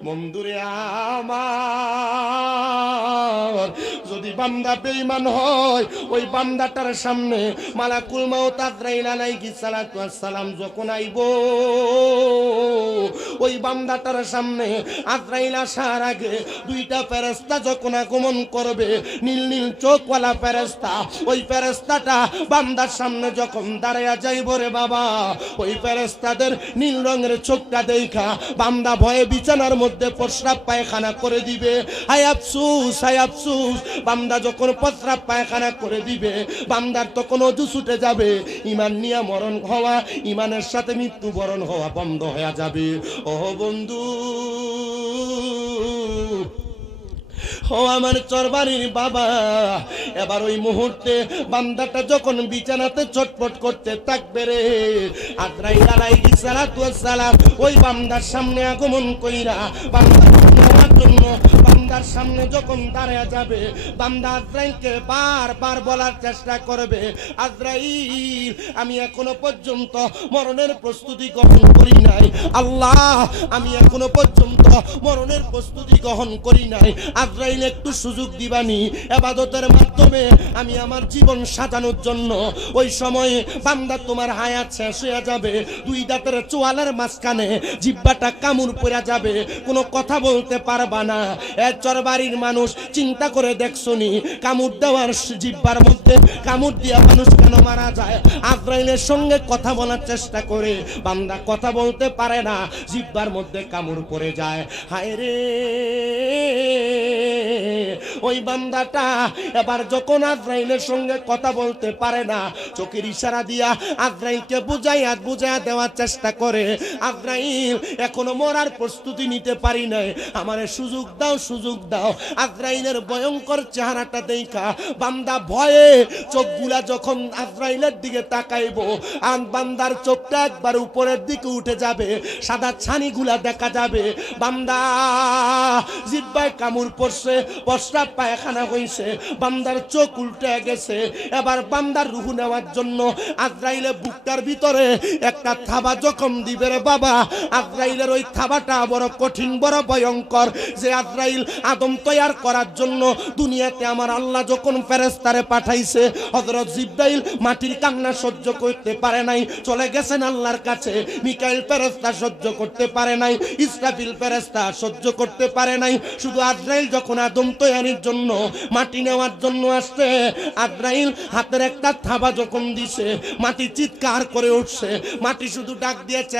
বন্ধুরে আমার, যদি বান্দা বেঈমান হয়, ওই বান্দাটার সামনে মালাকুল মাউত আজরাইল আলাইহিস সালাতু ওয়াস সালাম যখন আইব, ওই বান্দাটার সামনে আজরাইল আসার আগে দুইটা ফেরেশতা যখন আগমন করবে, নীল নীল চোখওয়ালা ফেরেশতা, ওই ফেরেশতাটা বান্দার সামনে যখন দাঁড়ায়া যাইব রে বাবা, ওই ফেরেশতাদের নীল রঙের চোখটা দেখা বান্দা ভয়ে বিছানার মধ্যে প্রস্রাব পায়খানা করে দিবে। হায় আফসোস, হায় আফসোস, বান্দা যখন প্রস্রাব পায়খানা করে দিবে, বান্দার তখন অজু ছুটে যাবে, ঈমান নিয়ে মরণ হওয়া, ঈমানের সাথে মৃত্যুবরণ হওয়া বন্ধ হয়ে যাবে। ও বন্ধু, ও আমার চরবাড়ির বাবা, এবার ওই মুহূর্তে বান্দাটা যখন বিছানাতে ছটফট করতে থাকবে রে, আজরাইল আলাইহিস সালাতু ওয়াস সালাম ওই বান্দার সামনে আগমন কইরা বান্দার জন্য বান্দার সামনে যখন দাঁড়ায়া যাবে, বান্দা আজরাইলকে বারবার বলার চেষ্টা করবে, আজরাইল আমি এখনো পর্যন্ত মরণের প্রস্তুতি গ্রহণ করি নাই, আল্লাহ আমি এখনো পর্যন্ত মরণের প্রস্তুতি গ্রহণ করি নাই, আজরাইল একটু সুযোগ দিবানি ইবাদতের মাধ্যমে আমি আমার জীবন সাজানোর জন্য। ওই সময়ে বান্দা তোমার হায়াত শেষ হয়ে যাবে, দুই দাঁতের চোয়ালের মাঝখানে জিহ্বাটা কামড় পড়ে যাবে, কোনো কথা বলতে পারবা না। এর চরবাড়ির মানুষ চিন্তা করে দেখছনি, কামড় দেওয়ার জিহ্বার মধ্যে কামড় দিয়া মানুষ কেন মারা যায়? আজরাইলের সঙ্গে কথা বলার চেষ্টা করে বান্দা কথা বলতে পারে না, জিহ্বার মধ্যে কামড় পড়ে যায়। হায় রে, ওই বান্দাটা এবার যখন আজরাইলের সঙ্গে কথা বলতে পারে না, চোখের ইশারা দিয়া আজরাইলকে বুঝাইয়া দেওয়ার চেষ্টা করে, আজরাইল এখনো মরার প্রস্তুতি নিতে পারি নাই, আমারে সুযোগ দাও, সুযোগ দাও। আজরাইলের ভয়ঙ্কর চেহারাটা দেখা বান্দা ভয়ে চোখগুলা যখন আজরাইলের দিকে তাকাইব, আর বান্দার চোখটা একবার উপরের দিকে উঠে যাবে, সাদা ছানিগুলা দেখা যাবে, বান্দা জিহ্বায় কামড় পড়ছে, প্রস্রাব পায়খানা হইছে, বান্দার চোখ উল্টে গেছে। এবার বান্দার রূহ নেওয়ার জন্য আজরাইলের বুকটার ভিতরে একটা থাবা যখন দিবে রে বাবা, আজরাইলের ওই থাবাটা বড় কঠিন, বড় ভয়ঙ্কর, যে আজরাইল আদম তৈয়ার করার জন্য দুনিয়াতে আমার আল্লাহ যখন ফেরেশতারে পাঠাইছে, হযরত জিবরাইল মাটির কান্না সহ্য করতে পারে নাই, চলে গেছেন আল্লাহর কাছে। মিকাইল ফেরেশতা সহ্য করতে পারে নাই, ইসরাফিল ফেরেশতা সহ্য করতে পারে নাই, শুধু আজরাইল যখন আদম তৈয়ারির জন্য মাটি নেওয়ার জন্য আসছে, আজরাইল হাতের একটা থাবা যখন দিছে, মাটি চিৎকার করে উঠছে, মাটি শুধু ডাক দিয়েছে,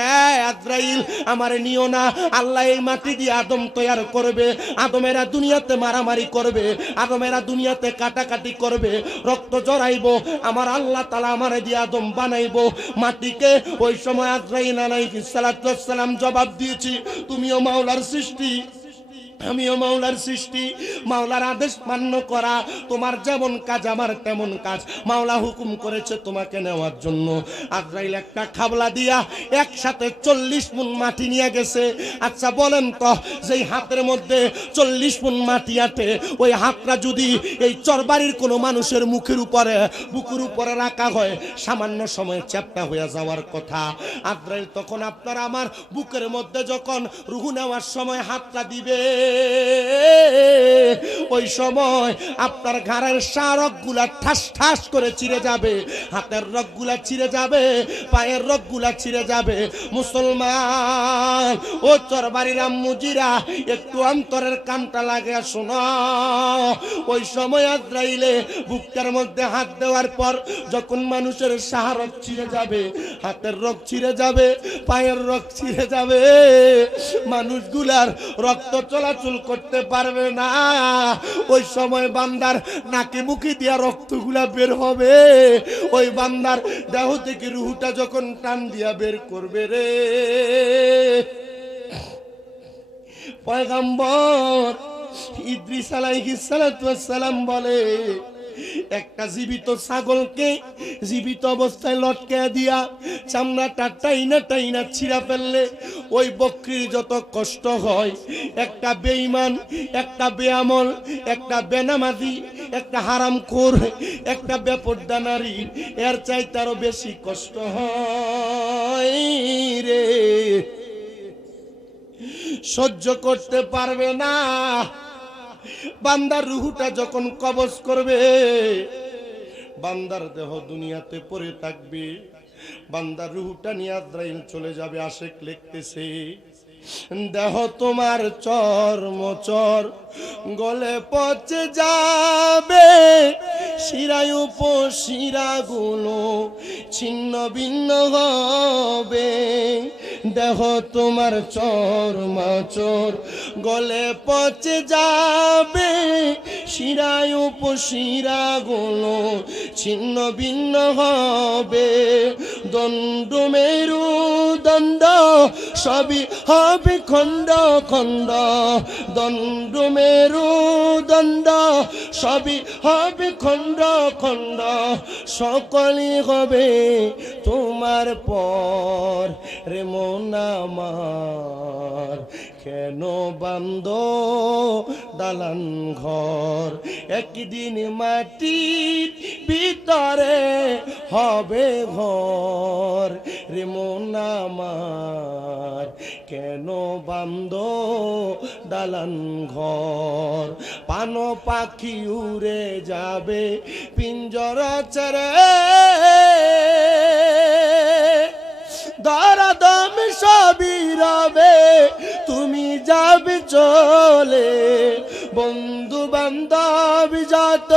আজরাইল আমারে নিও না, আল্লাহ এই মাটি দিয়ে আদম তৈয়ার করবে, আদমেরা দুনিয়াতে মারামারি করবে, আদমেরা দুনিয়াতে কাটাকাটি করবে, রক্ত জড়াইবো, আমার আল্লাহ তাআলা আমারে দিয়ে আদম বানাইবো মাটিকে। ওই সময় আজরাইল আলাইহিস সালাতু ওয়াস সালাম জবাব দিয়েছি, তুমিও মাওলার সৃষ্টি, আমিও মাওলার সৃষ্টি, মাওলার আদেশ মান্য করা তোমার যেমন কাজ আমার তেমন কাজ, মাওলা হুকুম করেছে তোমাকে নেওয়ার জন্য। আজরাইল একটা খাবলা দিয়া একসাথে 40 মণ মাটি নিয়ে গেছে। আচ্ছা বলেন তো, যেই হাতের মধ্যে 40 মণ মাটি আটে, ওই হাতটা যদি এই চরবাড়ির কোনো মানুষের মুখের উপরে, বুকের উপরে রাখা হয়, সামান্য সময় চ্যাপ্টা হয়ে যাওয়ার কথা। আজরাইল তখন আপনার আমার বুকের মধ্যে যখন রূহ নেওয়ার সময় হাতটা দিবে, ওই সময় আপনার ঘাড়ের রগগুলা ঠাস ঠাস করে চিরে যাবে, হাতের রগগুলা চিরে যাবে, পায়ের রগগুলা চিরে যাবে। মুসলমান ও চরবাড়ির আম্মুজিরা, একটু অন্তরের কানটা লাগে শোনো। ওই সময় আজরাইলে বুকটার মধ্যে হাত দেওয়ার পর যখন মানুষের রগ চিরে যাবে, হাতের রগ চিরে যাবে, পায়ের রগ চিরে যাবে, মানুষগুলার রক্ত চলাচল করতে পারবে না। ওই সময় বান্দার নাকে মুখে দিয়া রক্তগুলা বের হবে, ওই বান্দার দেহ থেকে রূহটা যখন টান দিয়া বের করবে রে, পয়গম্বর ইদ্রিস আলাইহিস সালাতু ওয়াস সালাম বলে, একটা জীবিত ছাগলকে জীবিত অবস্থায় লটকে দিয়া চামড়াটা টাইনা টাইনা ছিঁড়া ফেললে ওই বকরির যত কষ্ট হয়, একটা বেঈমান, একটা বেআমল, একটা বেনামাজি, একটা হারামখোর, একটা বেপরদা নারী, এর চাইতে আরো বেশি কষ্ট হয় রে। সহ্য করতে পারবে না। বান্দার রুহুটা যখন কবজ করবে, বান্দার দেহ দুনিয়াতে পড়ে থাকবে, বান্দার রুহুটা নিয়ে আজরাইল চলে যাবে। আশেক লিখতেছে, দেহ তোমার চর্মচর গলে পচে যাবে, শিরায় উপশিরাগুলো ছিন্ন ভিন্ন হবে। দেহ তোমার চর্মচর গলে পচে যাবে, শিরায় উপশিরাগুলো ছিন্ন ভিন্ন হবে। দণ্ড মেরু দণ্ড সবই হবে খণ্ড খণ্ড, দণ্ড মেরু দণ্ড সবই হবে খণ্ড খণ্ড। সকলই হবে তোমার পর রে মন আমার, কেন বান্দ দালান ঘর? একদিন মাটির ভিতরে হবে ঘর রে মন আমার, কেন বান্দ দালান ঘর? পান পাখি উড়ে যাবে পিঞ্জরা ছেড়ে, দরদম সবই রবে তুমি যাবে চলে। বন্ধু বান্ধব যত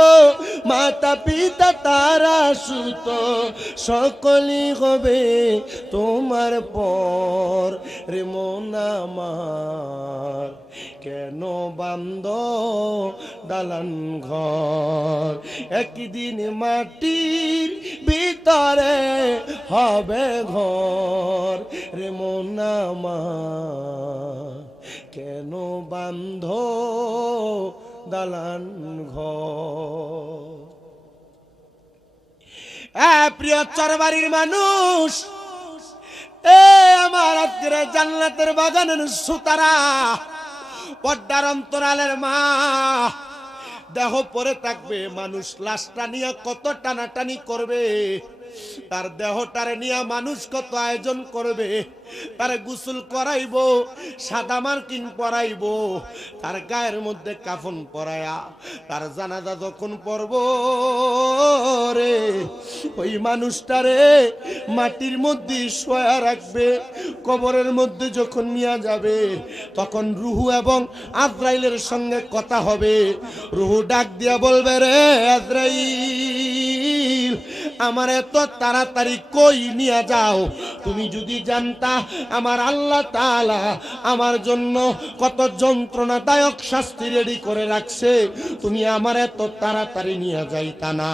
মাতা পিতা তারা সুত, সকলই হবে তোমার পর রে মন আমার, কেন বান্দ দালান ঘর? একদিন মাটির ভিতরে হবে ঘর রে মন আমার, কেন বান্ধ দালান ঘর? প্রিয় চরবাড়ির মানুষ, এ আমার আজকের জান্নাতের বাগানের সুতারা, পর্দার অন্তরালের মা, দেহ পরে থাকবে, মানুষ লাশটা নিয়ে কত টানাটানি করবে, তার দেহটারে নিয়ে মানুষ কত আয়োজন করবে, তারে গোসল করাইবো, সাদা মার্কিন পরাইবো, তার গায়ের মধ্যে কাফন পরায়া তার জানাজা যখন পড়ব রে, ওই মানুষটারে মাটির মধ্যে শোয়া রাখবে। কবরের মধ্যে যখন নিয়ে যাবে, তখন রুহু এবং আজরাইলের সঙ্গে কথা হবে। রুহু ডাক দিয়া বলবে, রে আজরাইল, আমার এত তাড়াতাড়ি কই নিয়ে যাও? তুমি যদি জানতা আমার আল্লাহ তাআলা আমার জন্য কত যন্ত্রণাদায়ক শাস্তি রেডি করে রাখছে, তুমি আমার এত তাড়াতাড়ি নিয়ে যাইতা না।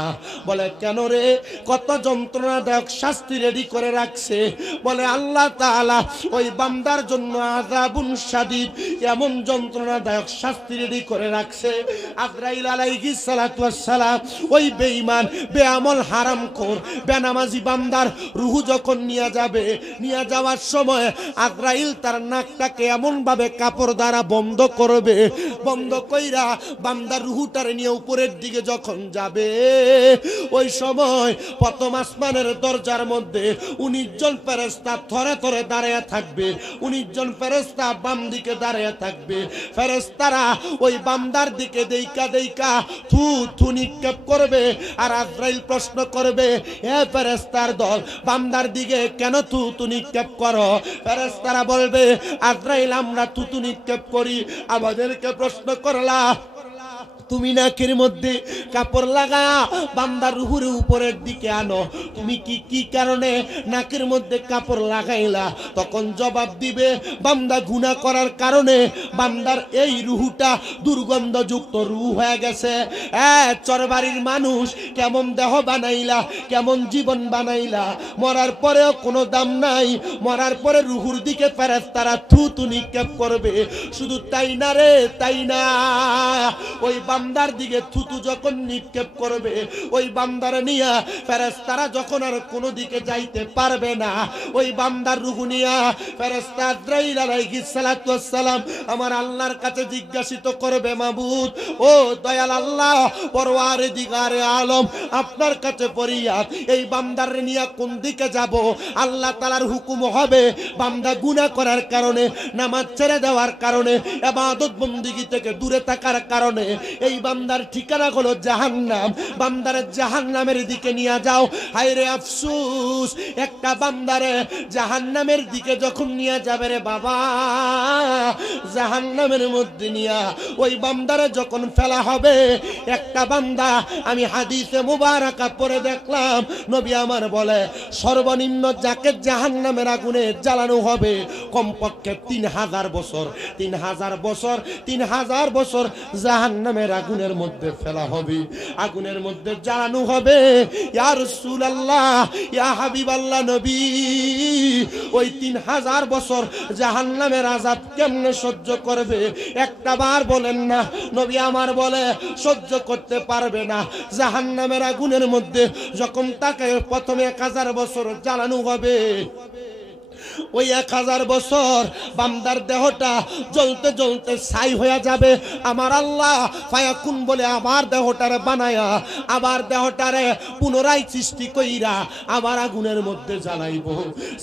বলে, কেন রে, কত যন্ত্রণাদায়ক শাস্তি রেডি করে রাখছে? বলে, আল্লাহ তাআলা ওই বান্দার জন্য আযাবুন শাদীদ, এমন যন্ত্রণাদায়ক শাস্তি রেডি করে রাখছে। আজরাইল আলাইহিস সালাতু ওয়াস সালাম ওই বেঈমান, বেআমল, হারামখোর, বেনামাজি বান্দার রুহু যখন নিয়ে যাবে, নিয়ে যাওয়ার সময় আজরাইল তার নাকটাকে এমন ভাবে কাপড় দ্বারা বন্ধ করবে, বন্ধ কইরা বান্দার রুহুটারে নিয়ে উপরের দিকে যখন যাবে, ওই সময় প্রথম আসমানের দরজার মধ্যে 19 জন ফেরেশতা থরে থরে দাঁড়িয়ে থাকবে। 19 জন ফেরেশতা বাম দিকে দাঁড়িয়ে থাকবে। ফেরেশতারা ওই বান্দার দিকে দেইকা দেইকা থু থু নিক্ষেপ করবে। আর আজরাইল প্রশ্ন করবে, হে ফেরেশতার দল, বান্দার দিকে কেন থু থু নিক্ষেপ করো? ফেরেশতারা বলবে, আজরাইল, আমরা থু থু নিক্ষেপ করি, আমাদেরকে প্রশ্ন করলা, তুমি নাকের মধ্যে কাপড় লাগা বান্দার রুহুর উপরের দিকে আনো, তুমি কি কারণে নাকের মধ্যে কাপড় লাগাইলা? তখন জবাব দিবে, বান্দা গুনাহ করার কারণে বান্দার এই রুহুটা দুর্গন্ধযুক্ত রুহ হয়ে গেছে। চরবাড়ির মানুষ, কেমন দেহ বানাইলা, কেমন জীবন বানাইলা, মরার পরেও কোনো দাম নাই। মরার পরে রুহুর দিকে ফেরেশতারা থু থু নিক্ষেপ করবে। শুধু তাই না রে, তাই না, ওই বান্দার দিকে থুতু যখন নিক্ষেপ করবে, ওই বান্দার নিয়া ফেরেশতারা যখন আর কোনো দিকে যাইতে পারবে না, ওই বান্দার রূহ নিয়া ফেরেশতা আজরাইল আলাইহিস সালাতু ওয়াস সালাম আমার আল্লাহর কাছে জিজ্ঞাসিত করবে, মাবুদ ও দয়াল আল্লাহ, পরওয়ারদিগারে আলম, আপনার কাছে ফরিয়াদ, এই বান্দার নিয়া কোন দিকে যাব? আল্লাহ তাআলার হুকুম হবে, বান্দা গুনাহ করার কারণে, নামাজ ছেড়ে দেওয়ার কারণে, ইবাদত বন্দেগী থেকে দূরে থাকার কারণে এই বান্দার ঠিকানা হলো জাহান্নাম। বান্দারে জাহান্নামের দিকে নিয়ে যাও। হায়রে আফসোস, একটা বান্দারে জাহান্নামের দিকে যখন নিয়ে যাবে রে বাবা, জাহান্নামের মধ্যে নিয়া ওই বান্দারে যখন ফেলা হবে, একটা বান্দা, আমি হাদিসে মুবারাকা পড়ে দেখলাম, নবী আমার বলে সর্বনিম্ন যাকে জাহান্নামের আগুনে জ্বালানো হবে কমপক্ষে 3000 বছর, 3000 বছর, 3000 বছর জাহান্নামের আগুনের মধ্যে ফেলা হবে, আগুনের মধ্যে জ্বালানো হবে। ইয়া রাসূলুল্লাহ, ইয়া হাবিবাল্লাহ নবী, ওই 3000 বছর জাহান্নামের আযাব কেমনে সহ্য করবে? একটা বার বলেন না। নবী আমার বলে সহ্য করতে পারবে না। জাহান্নামের আগুনের মধ্যে যখন তাকে প্রথমে 1000 বছর জ্বালানো হবে, ওই 1000 বছর বান্দার দেহটা জ্বলতে জ্বলতে ছাই হয়ে যাবে। আমার আল্লাহ ফায়াকুন বলে আবার দেহটারে বানায়া, আবার দেহটারে পুনরায় সৃষ্টি কইরা আবার আগুনের মধ্যে জ্বালাইব।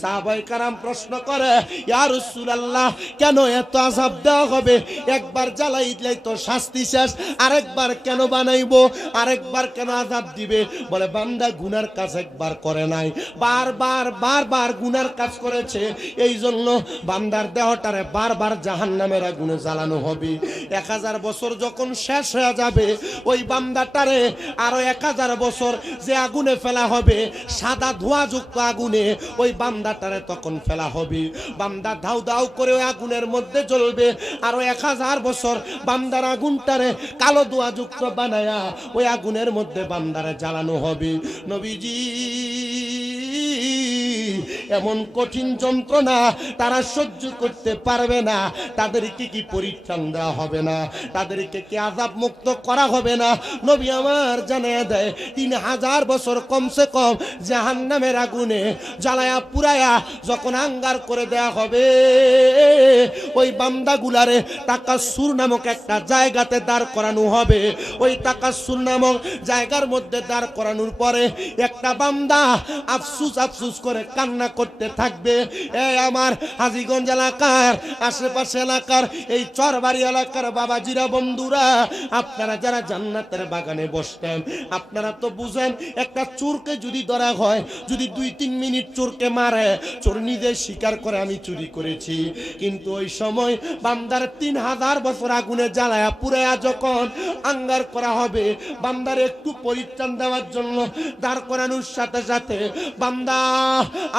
সাহাবায়ে কেরাম প্রশ্ন করে, ইয়া রাসূলুল্লাহ, কেন এত আযাব দেওয়া হবে? একবার জ্বালাইলেই তো শাস্তি শেষ, আরেকবার কেন বানাইবো? আরেকবার কেন আযাব দিবে? বলে বান্দা গুনার কাজ একবার করে নাই, বারবার গুনার কাজ করেছে, এই জন্য বান্দার দেহটারে বারবার জাহান্নামের আগুনে জ্বালানো হবে। 1000 বছর যখন শেষ হয়ে যাবে, ওই বান্দাটারে আরো 1000 বছর যে আগুনে ফেলা হবে, সাদা ধোঁয়াযুক্ত আগুনে, ওই বান্দাটারে তখন ফেলা হবে। বান্দা ধাউ ধাউ করে ওই আগুনের মধ্যে জ্বলবে। আরো 1000 বছর বান্দার আগুনটারে কালো ধোঁয়াযুক্ত বানায়া ওই আগুনের মধ্যে বান্দারে জ্বালানো হবে। নবীজি, এমন কঠিন যন্ত্রণা তারা সহ্য করতে পারবে না। তাদেরকে কি পরিত্রাণ দেওয়া হবে না? তাদেরকে কি আযাব মুক্ত করা হবে না? নবী আমার জানিয়ে দেয়, 3000 বছর কমসে কম জাহান্নামের আগুনে জ্বালায়া পুরায়া যখন আঙ্গার করে দেয়া হবে, ওই বান্দাগুলারে তাকাসসুর নামক একটা জায়গাতে দাঁড় করানো হবে। ওই তাকাসসুর নামক জায়গার মধ্যে দাঁড় করানোর পরে একটা বান্দা আফসুস করে কান্না করতে থাকবে। এই আমার হাজীগঞ্জ এলাকার, আশেপাশে এলাকার, এই চরবাড়ি এলাকার বাবাজিরা, বন্ধুরা, আপনারা যারা জান্নাতের বাগানে বসতেন, আপনারা তো বুঝেন, একটা চোরকে যদি ধরা হয়, যদি 2-3 মিনিট চোরকে মারে, চোর নিজে স্বীকার করে আমি চুরি করেছি। কিন্তু ওই সময় বান্দার 3000 বছর আগুনে জ্বালায়া পুরায়া যখন আঙ্গার করা হবে, বান্দার একটু পরিত্রাণ দেওয়ার জন্য দাঁড় করানোর সাথে সাথে বান্দা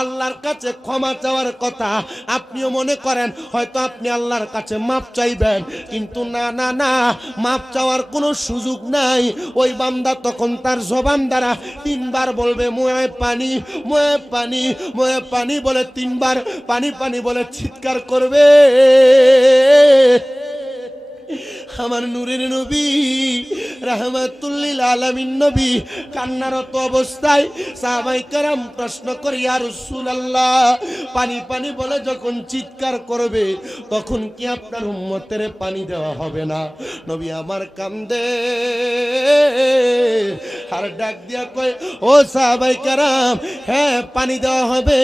আল্লাহর কাছে ক্ষমা চাওয়ার কথা। আপনিও মনে করেন হয়তো আপনি আল্লাহর কাছে মাপ চাইবেন, কিন্তু না, মাপ চাওয়ার কোনো সুযোগ নাই। ওই বান্দা তখন তার জবান দ্বারা 3 বার বলবে, মুয়ে পানি, মুয়ে পানি, মুয়ে পানি বলে 3 বার পানি বলে চিৎকার করবে। আমার নূরের নবী, রাহমাতুল লিল আলামিন নবী কান্নারত অবস্থায় সাহাবায়ে কেরাম প্রশ্ন করে, ইয়া রাসূলুল্লাহ, পানি বলে যখন চিৎকার করবে, তখন কি আপনার উম্মতের পানি দেওয়া হবে না? নবী আমার কান্দে আর ডাক দিয়া কয়, ও সাহাবায়ে কেরাম, হ্যাঁ পানি দেওয়া হবে।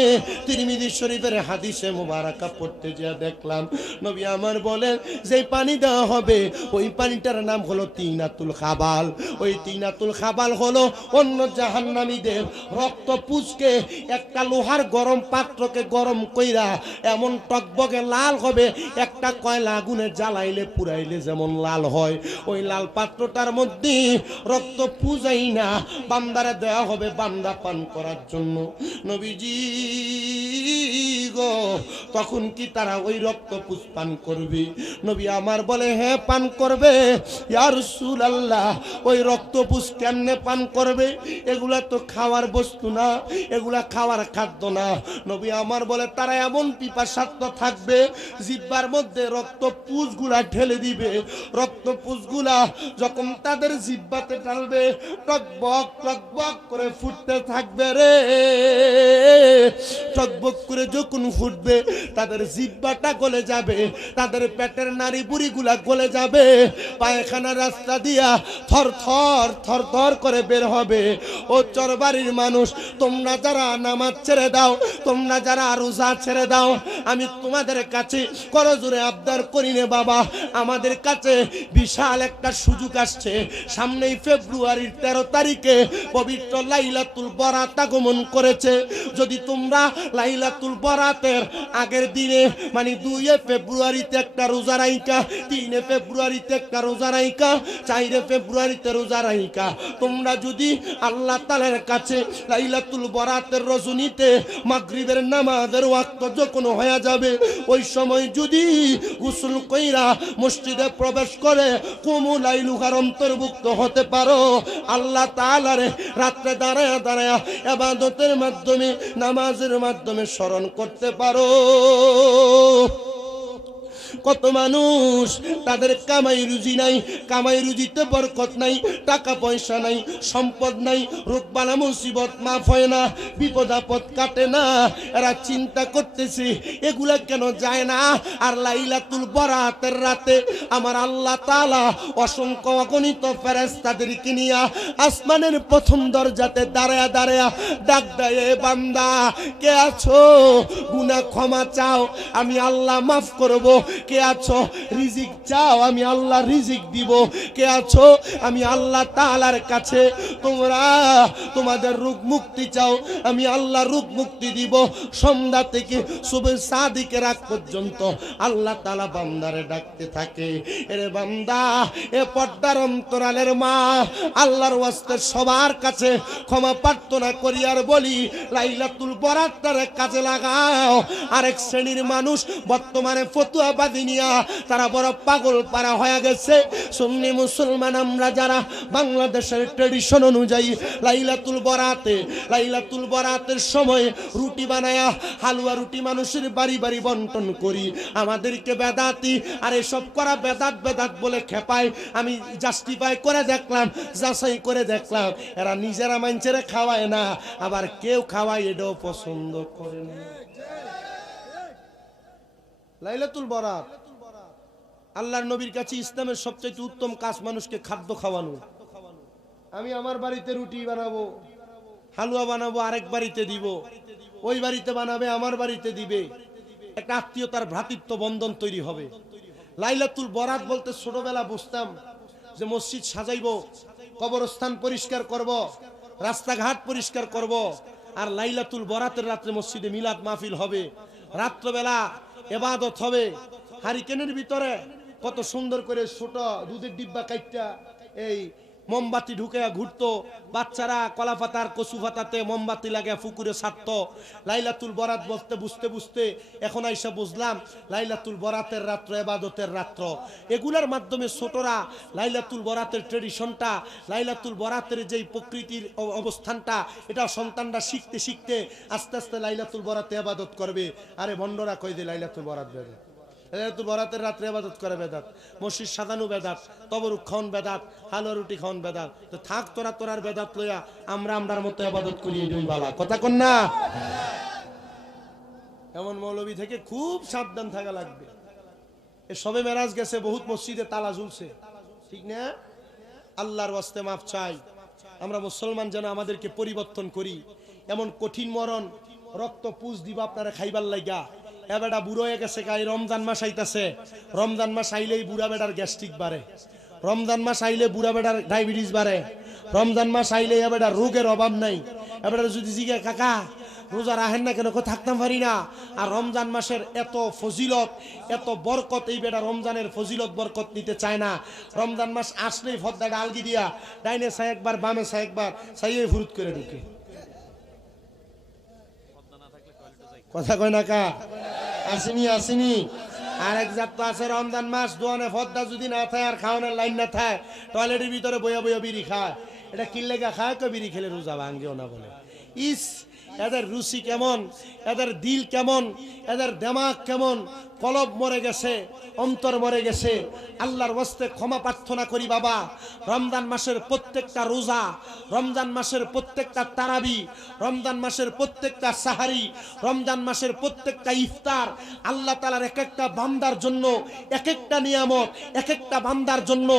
তিরমিজি শরীফের হাদিসে মুবারাকা পড়তে যা দেখলাম, নবী আমার বলেন, যে পানি দেওয়া হবে ওই পানিটার নাম হলো তিনাতুল খাবাল। ওই তিনাতুল খাবাল হলো অন্য জাহান্নামীদের রক্ত পুচকে একটা লোহার গরম পাত্রকে গরম কইরা এমন টকবগে লাল হবে, একটা কয়লা আগুনে জ্বালাইলে পুরাইলে যেমন লাল হয়, ওই লাল পাত্রটার মধ্যে রক্ত পুজাই না বান্দারে দেওয়া হবে বান্দা পান করার জন্য। জন্য। নবীজি গো তখন কি তারা ওই রক্ত পুষ পান করবে? নবী আমার বলে হ্যাঁ পান করবে। ইয়া রাসূলুল্লাহ ওই রক্ত পুষ কেমনে পান করবে? এগুলা তো খাওয়ার বস্তু না, এগুলা খাওয়ার খাদ্য না। নবী আমার বলে তারা এমন পিপাসার্থ থাকবে জিহ্বার মধ্যে রক্ত পুষগুলা ঢেলে দিবে। রক্ত পুষগুলা যখন তাদের জিহ্বাতে ঢালবে টকবক টকবক করে ফুটতে থাকবে রে। টকবক করে যখন ফুটবে তাদের জিহ্বাটা গলে যাবে, তাদের পেটের নাড়ি বুড়িগুলা গলে যাবে, পায়খানা রাস্তা দিয়া থর থর থর থর করে বের হবে। ও চরবাড়ির মানুষ, তোমরা যারা নামাজ ছেড়ে দাও, তোমরা যারা রোজা ছেড়ে দাও, আমি তোমাদের কাছে করজোরে আবদার করি নে বাবা, আমাদের কাছে বিশাল একটা সুযোগ আসছে। সামনেই ফেব্রুয়ারির 13 তারিখে পবিত্র লাইলাতুল বরাত আগমন করেছে। যদি তোমরা লাইলাতুল বরাতের আগের দিনে মানে 2 ফেব্রুয়ারিতে একটা রোজা রাইকা, 3 ফেব্রুয়ারিতে একটা রোজা রাইকা, 4 ফেব্রুয়ারিতে রোজা রাইকা, তোমরা যদি আল্লাহ তাআলার কাছে লাইলাতুল বরাতের রজনীতে মাগরিবের নামাজের ওয়াক্ত যখন হয়ে যাবে, ওই সময় যদি গোসল কইরা মসজিদে প্রবেশ করে কুমুলাইলুহার অন্তর্ভুক্ত হতে পারো, আল্লাহ তাআলার রাত্রে দাঁড়ায় দাঁড়ায় ইবাদতের মাধ্যমে নামাজের মাধ্যমে স্মরণ করতে পারো। কত মানুষ তাদের কামাই রুজি নাই, কামাই রুজিতে বরকত নাই, টাকা পয়সা নাই, সম্পদ নাই, রোগবালা মুসিবত মাফ হয় না, বিপদ আপদ কাটে না, এরা চিন্তা করতেছে এগুলা কেন যায় না। আর লাইলাতুল বরাতের রাতে আমার আল্লাহ তাআলা অসংখ্য অগণিত ফেরেশতাদেরকে নিয়ে আসমানের প্রথম দরজাতে দাঁড়ায়া দাঁড়ায়া ডাক দেয়, বান্দা কে আছো, গুনাহ ক্ষমা চাও, আমি আল্লাহ মাফ করব। কে আছো রিজিক চাও, আমি আল্লাহ রিজিক দিব। কে আছো আমি আল্লাহ তাআলার কাছে তোমরা তোমাদের রোগ মুক্তি চাও, আমি আল্লাহ রোগ মুক্তি দিব। সন্ধ্যা থেকে সুবহ সাদিকের রাত পর্যন্ত আল্লাহ তাআলা বান্দারে ডাকতে থাকে। এরে বান্দা, এ পর্দার অন্তরালের মা, আল্লাহর ওয়াস্তে সবার কাছে ক্ষমা প্রার্থনা করি আর বলি লাইলাতুল বরাতটার কাজে লাগাও। আরেক শ্রেণীর মানুষ বর্তমানে ফতুয়াবাদী নিয়া তারা বড় পাগল পারা হয়ে গেছে। সুন্নি মুসলমান আমরা যারা বাংলাদেশের ট্রেডিশন অনুযায়ী লাইলাতুল বরাতের সময় রুটি বানায়া হালুয়া রুটি মানুষের বাড়ি বাড়ি বন্টন করি। আমাদেরকে বেদাতি আর এসব করা বেদাত বেদাত বলে খেপায়। আমি জাস্টিফাই করে দেখলাম, যাচাই করে দেখলাম, এরা নিজেরা মানুষেরা খাওয়ায় না, আবার কেউ খাওয়ায় এটাও পছন্দ করে না। লাইলাতুল বরাত আল্লাহর নবীর কাছে ইসলামের সবচেয়ে উত্তম কাজ মানুষকে খাদ্য খাওয়ানো। আমি আমার বাড়িতে রুটি বানাবো, হালুয়া বানাবো, আরেক বাড়িতে দিব, ওই বাড়িতে বানাবে, আমার বাড়িতে দিবে, একটা আত্মীয়তার ভ্রাতৃত্ব বন্ধন তৈরি হবে। লাইলাতুল বরাত বলতে ছোটবেলা বুঝতাম যে মসজিদ সাজাইবো, কবরস্থান পরিষ্কার করব, রাস্তাঘাট পরিষ্কার করব, আর লাইলাতুল বরাতের রাত্রে মসজিদে মিলাদ মাহফিল হবে, রাত্রবেলা ইবাদত হবে। হারিকেনের ভিতরে কত সুন্দর করে ছোট দুধের ডিব্বা কাইটটা এই মোমবাতি ঢুকে ঘুরতো, বাচ্চারা কলা পাতার কচু পাতাতে মোমবাতি লাগে পুকুরে ছাড়তো। লাইলাতুল বরাত বলতে বুঝতে বুঝতে এখন আইসা বুঝলাম লাইলাতুল বরাতের রাত্র ইবাদতের রাত্র। এগুলার মাধ্যমে ছোটরা লাইলাতুল বরাতের ট্রেডিশনটা, লাইলাতুল বরাতের যেই প্রকৃতির অবস্থানটা, এটা সন্তানরা শিখতে শিখতে আস্তে আস্তে লাইলাতুল বরাতে ইবাদত করবে। আরে ভণ্ডরা কই যে লাইলাতুল বরাত বেদাত, লাইলাতুল বরাতের রাত্রে ইবাদত করে বেদাত, মসজিদ সাজানো বেদাত, তবরুক খাওয়ান বেদাত, হালুয়া রুটি খাওয়ান বেদাত। তো থাক তোরা তোরার বেদাত লইয়া আমরার মতো ইবাদত করি, এই বালা কথা কন না। এমন মৌলবী থেকে খুব সাবধান থাকা লাগবে। এ সবে মেরাজ গেছে, বহুত মসজিদে তালা ঝুলছে, ঠিক না? আল্লাহর ওয়াস্তে মাফ চাই। আমরা মুসলমান যেন আমাদেরকে পরিবর্তন করি। এমন কঠিন মরণ, রক্ত পুষ দিব আপনারা খাইবার লাগা। এ বেটা বুড়ো হয়ে গেছে, গাই রমজান মাস আইতাছে, রমজান মাস আইলেই বুড়া বেটার গ্যাস্ট্রিক বাড়ে, রমজান মাস আইলে বুড়া বেটার ডায়াবেটিস বাড়ে, রমজান মাস আইলে এ বেটার রোগের অভাব নাই। এ বেটার যদি জিজ্ঞাসা কাকা রোজা রাখেন না কেন, থাকতাম পারি না। আর রমজান মাসের এত ফজিলত, এত বরকত, এই বেটা রমজানের ফজিলত বরকত নিতে চায় না। রমজান মাস আসলেই ফদ্দাটা আলগি দিয়া ডাইনে চাই একবার, বামে চাই একবার, চাইয়ে ফুরুত করে ঢুকে। কথা কয় না কা? আসেনি আসেনি। আর এক জাত তো আছে রমজান মাস দোয়ানে ফদ্দা যদি না থাকে আর খাওয়ানোর লাইন না থাকে টয়লেটের ভিতরে বইয়া বইয়া বিড়ি খায়। এটা কিল্লেগা খায় কেউ বিড়ি খেলে রোজা ভাঙ্গেও না বলে। ইস, এদের রুচি কেমন, এদের দিল কেমন, এদের দেমাগ কেমন, কলব মরে গেছে, অন্তর মরে গেছে। আল্লাহর ওয়াস্তে ক্ষমা প্রার্থনা করি বাবা। রমজান মাসের প্রত্যেকটা রোজা, রমজান মাসের প্রত্যেকটা তারাবি, রমজান মাসের প্রত্যেকটা সাহারি, রমজান মাসের প্রত্যেকটা ইফতার আল্লাহ তাআলার এক একটা বান্দার জন্য এক একটা নিয়ামত, এক একটা বান্দার জন্য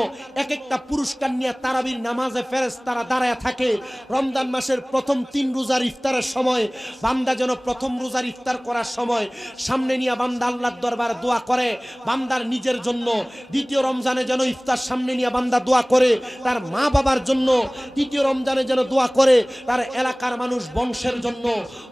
এক একটা পুরস্কার নিয়ে তারাবির নামাজে ফেরেশতারা দাঁড়ায় থাকে। রমজান মাসের প্রথম 3 রোজার ইফতারের সময় বান্দা যেন প্রথম রোজার ইফতার করার সময় সামনে নিয়ে বান্দা আল্লাহর দরবারে দোয়া করে বান্দার নিজের জন্য। দ্বিতীয় রমজানে যেন ইফতার সামনে নিয়ে বান্দা দোয়া করে তার মা বাবার জন্য। তৃতীয় রমজানে যেন দোয়া করে তার এলাকার মানুষ বংশের জন্য।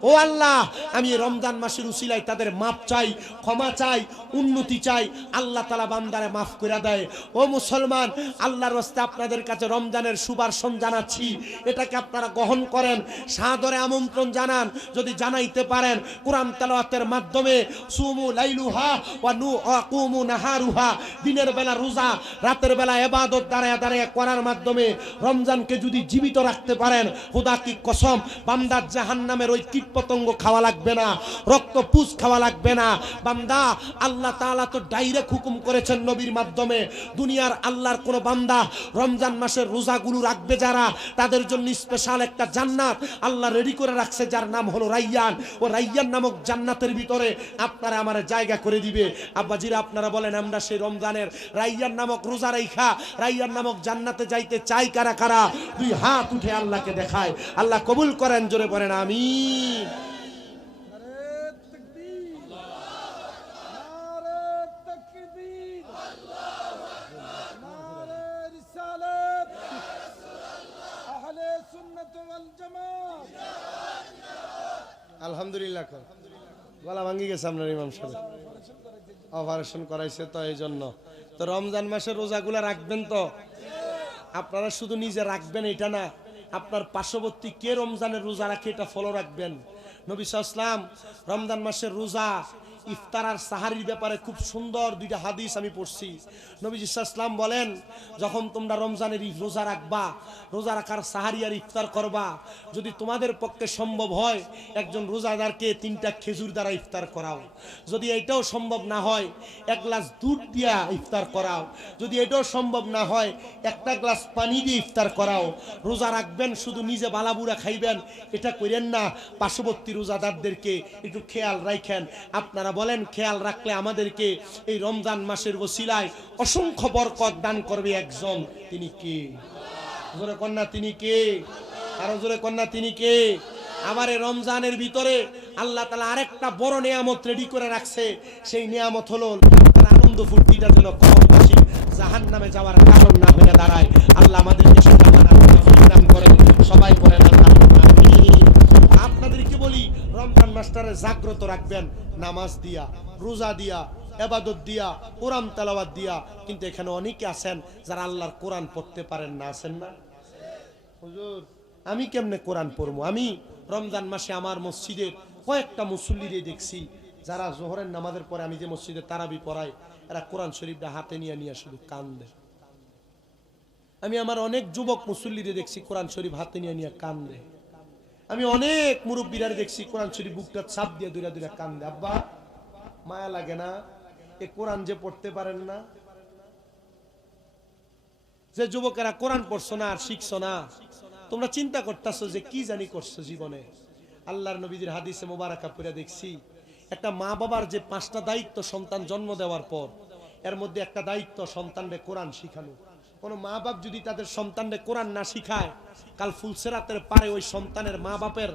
ও আল্লাহ, আমি রমজান মাসের উসিলায় তাদের মাপ চাই, ক্ষমা চাই, উন্নতি চাই। আল্লাহ তাআলা বান্দারে মাফ করে দেয়। ও মুসলমান, আল্লাহর রাস্তে আপনাদের কাছে রমজানের সুবাসন জানাচ্ছি, এটাকে আপনারা গ্রহণ করেন, সাদরে আমন্ত্রণ জানান। যদি জানাইতে পারেন কোরআন তেলাওয়াতের মাধ্যমে, সুমু লাইলুহা ওয়া কুমু নাহারুহা, দিনের বেলা রোজা, রাতের বেলা ইবাদত দাঁড়ায় দাঁড়ায় করার মাধ্যমে রমজানকে যদি জীবিত রাখতে পারেন, খোদা কি কসম, বান্দার জাহান্নামের ওই কীটপতঙ্গ খাওয়া লাগবে না, রক্ত পুষ খাওয়া লাগবে না। বান্দা, আল্লাহ তাআলা তো ডাইরেক্ট হুকুম করেছেন নবীর মাধ্যমে, দুনিয়ার আল্লাহর কোন বান্দা রমজান মাসের রোজাগুলো রাখবে যারা, তাদের জন্য স্পেশাল একটা জান্নাত আল্লাহ রেডি করে রাখছে, যার নাম হলো রাইয়ান। ও রাইয়ান নামক জান্নাতের ভিতরে আপনারা আমার জায়গা করে দিবে। আব্বাজিরা, আপনারা বলেন আমরা সেই রমজানের রাইয়ান নামক রোজা রাইখা রাইয়ান নামক জান্নাতে যাইতে চাই কারা কারা? 2 হাত উঠে আল্লাহকে দেখায়। আল্লাহ কবুল করেন, জোরে পড়েন আমিন। আলহামদুলিল্লাহ। গলা ভাঙ্গি গেছে আপনার ইমাম সাহেব, অপারেশন করাইছে তো এই জন্য। তো রমজান মাসের রোজাগুলা রাখবেন তো আপনারা, শুধু নিজে রাখবেন এটা না, আপনার পার্শ্ববর্তী কে রমজানের রোজা রাখে এটা ফলো রাখবেন। নবী সাল্লাল্লাহু আলাইহি ওয়াসাল্লাম রমজান মাসের রোজা, ইফতার আর সাহারির ব্যাপারে খুব সুন্দর 2টা হাদিস আমি পড়ছি। নবীজি সাল্লাল্লাহু আলাইহি ওয়াসাল্লাম বলেন, যখন তোমরা রমজানের রোজা রাখবা, রোজা রাখার সাহারি আর ইফতার করবা, যদি তোমাদের পক্ষে সম্ভব হয় একজন রোজাদারকে 3টা খেজুর দ্বারা ইফতার করাও। যদি এটাও সম্ভব না হয় 1 গ্লাস দুধ দিয়া ইফতার করাও। যদি এটাও সম্ভব না হয় 1টা গ্লাস পানি দিয়ে ইফতার করাও। রোজা রাখবেন, শুধু নিজে বালাবুড়া খাইবেন এটা করেন না, পার্শ্ববর্তী রোজাদারদেরকে একটু খেয়াল রাখেন। আপনারা বলেন, খেয়াল রাখলে আমাদেরকে এই রমজান মাসের ওসিলায় অসংখ্য বরকত দান করবে একজন। তিনি কে? জোরে কন্যা, তিনি কে? আরো জোরে কন্যা, তিনি কে? আবার এই রমজানের ভিতরে আল্লাহ তাআলা আরেকটা বড় নিয়ামত রেডি করে রাখছে। সেই নিয়ামত হলো আপনার আনন্দ ফুর্তিটা যেন কবরবাসী জাহান্নামে যাওয়ার কারণ না হয়ে দাঁড়ায়। আল্লাহ আমাদেরকে সেটা মানার তৌফিক দান করেন। সবাই বলেন আল্লাহুম্মা আমিন। আপনাদেরকে বলি, রমজান মাসটারে জাগ্রত রাখবেন নামাজ দিয়া, রোজা দিয়া, ইবাদত দিয়া, কোরআন তেলাওয়াত দিয়া। কিন্তু এখানে অনেকে আছেন যারা আল্লাহর কোরআন পড়তে পারেন না, আছেন না? হুজুর, আমি কেমনে কোরআন পড়বো? আমি রমজান মাসে আমার মসজিদের কয়েকটা মুসল্লিরে দেখছি যারা জোহরের নামাজের পরে আমি যে মসজিদে তারাবি পড়াই, এরা কোরআন শরীফটা হাতে নিয়ে নিয়ে শুধু কান্দে। আমি আমার অনেক যুবক মুসল্লিরে দেখছি কোরআন শরীফ হাতে নিয়ে নিয়ে কান্দে। আমি অনেক মুরব্বীরা দেখছি কোরআন শরীফ বুকটা চাপ দিয়ে দুইরা দুইরা কান্দে। আব্বা, মায়া লাগে না? এ কোরআন যে পড়তে পারেন না, যে যুবকেরা কোরআন পড়ছো না আর শিখছো না, তোমরা চিন্তা করতেছো যে কি জানি করছো জীবনে। আল্লাহর নবীজির হাদিসে মোবারকা পড়ে দেখছি, একটা মা বাবার যে 5টা দায়িত্ব সন্তান জন্ম দেওয়ার পর, এর মধ্যে একটা দায়িত্ব সন্তানকে কোরআন শিখানো। কোনো মা বাপ যদি তাদের সন্তানকে কোরআন না শিখায়, কাল ফুলসেরাতের পারে ওই সন্তানের মা বাপের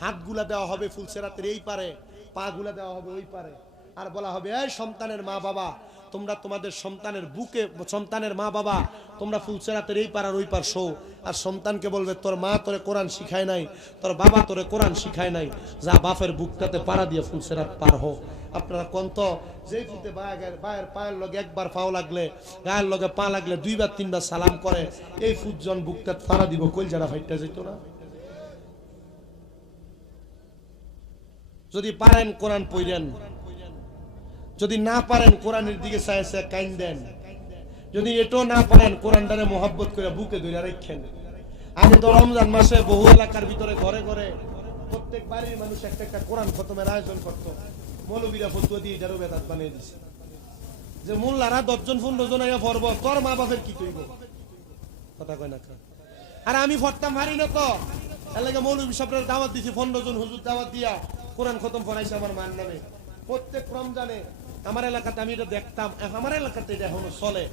হাতগুলা দেওয়া হবে ফুলসেরাতের এই পারে, পা গুলা দেওয়া হবে ওই পারে, আর বলা হবে, এই সন্তানের মা বাবা, তোমরা তোমাদের সন্তানের বুকে, সন্তানের মা বাবা তোমরা ফুলসেরাতের এই পার আর ওই পার শো। আর সন্তানকে বলবে, তোর মা তোরে কোরআন শিখায় নাই, তোর বাবা তোরে কোরআন শিখায় নাই, যা বাপের বুকটাতে পাড়া দিয়ে ফুলসেরাত পার হো। আপনারা কন্ত যেই ফুটে বায়ের পায়ের লগে একবার পাও লাগলে, গায়ের লগে পা লাগলে 2বার 3বার সালাম করে, এই ফুটজন বুকটা পাড়া দিব, কইল যারা ফাইটটা যেত না। যদি পারেন কোরআন পড়েন, যদি না পারেন কোরআনের দিকে চায় চায় কাইন দেন, যদি এটাও না পারেন কোরআনটারে মোহাব্বত করে বুকে ধরে রাখেন। আমি তো রমজান মাসে বহু এলাকার ভিতরে ঘরে ঘরে প্রত্যেক বাড়ির মানুষ একটা একটা কোরআন খতমের আয়োজন করতো। মৌলবীরা ফতুয়া দিয়ে এটারও বেদাত বানিয়ে দিছে যে মোল্লারা 10 জন 15 জন আইয়া পড়বো, তোর মা বাপের কি কইব? কথা কয় না। আর আমি পড়তাম পারি না তো, এর লাগে মৌলবী সাহেবের দাওয়াত দিছি, 15 জন হুজুর দাওয়াত দিয়া কোরআন খতম পড়াইছে আমার মার নামে। প্রত্যেক রমজানে আমার এলাকাতে আমি এটা দেখতাম, আমার এলাকাতে এটা এখনো চলে।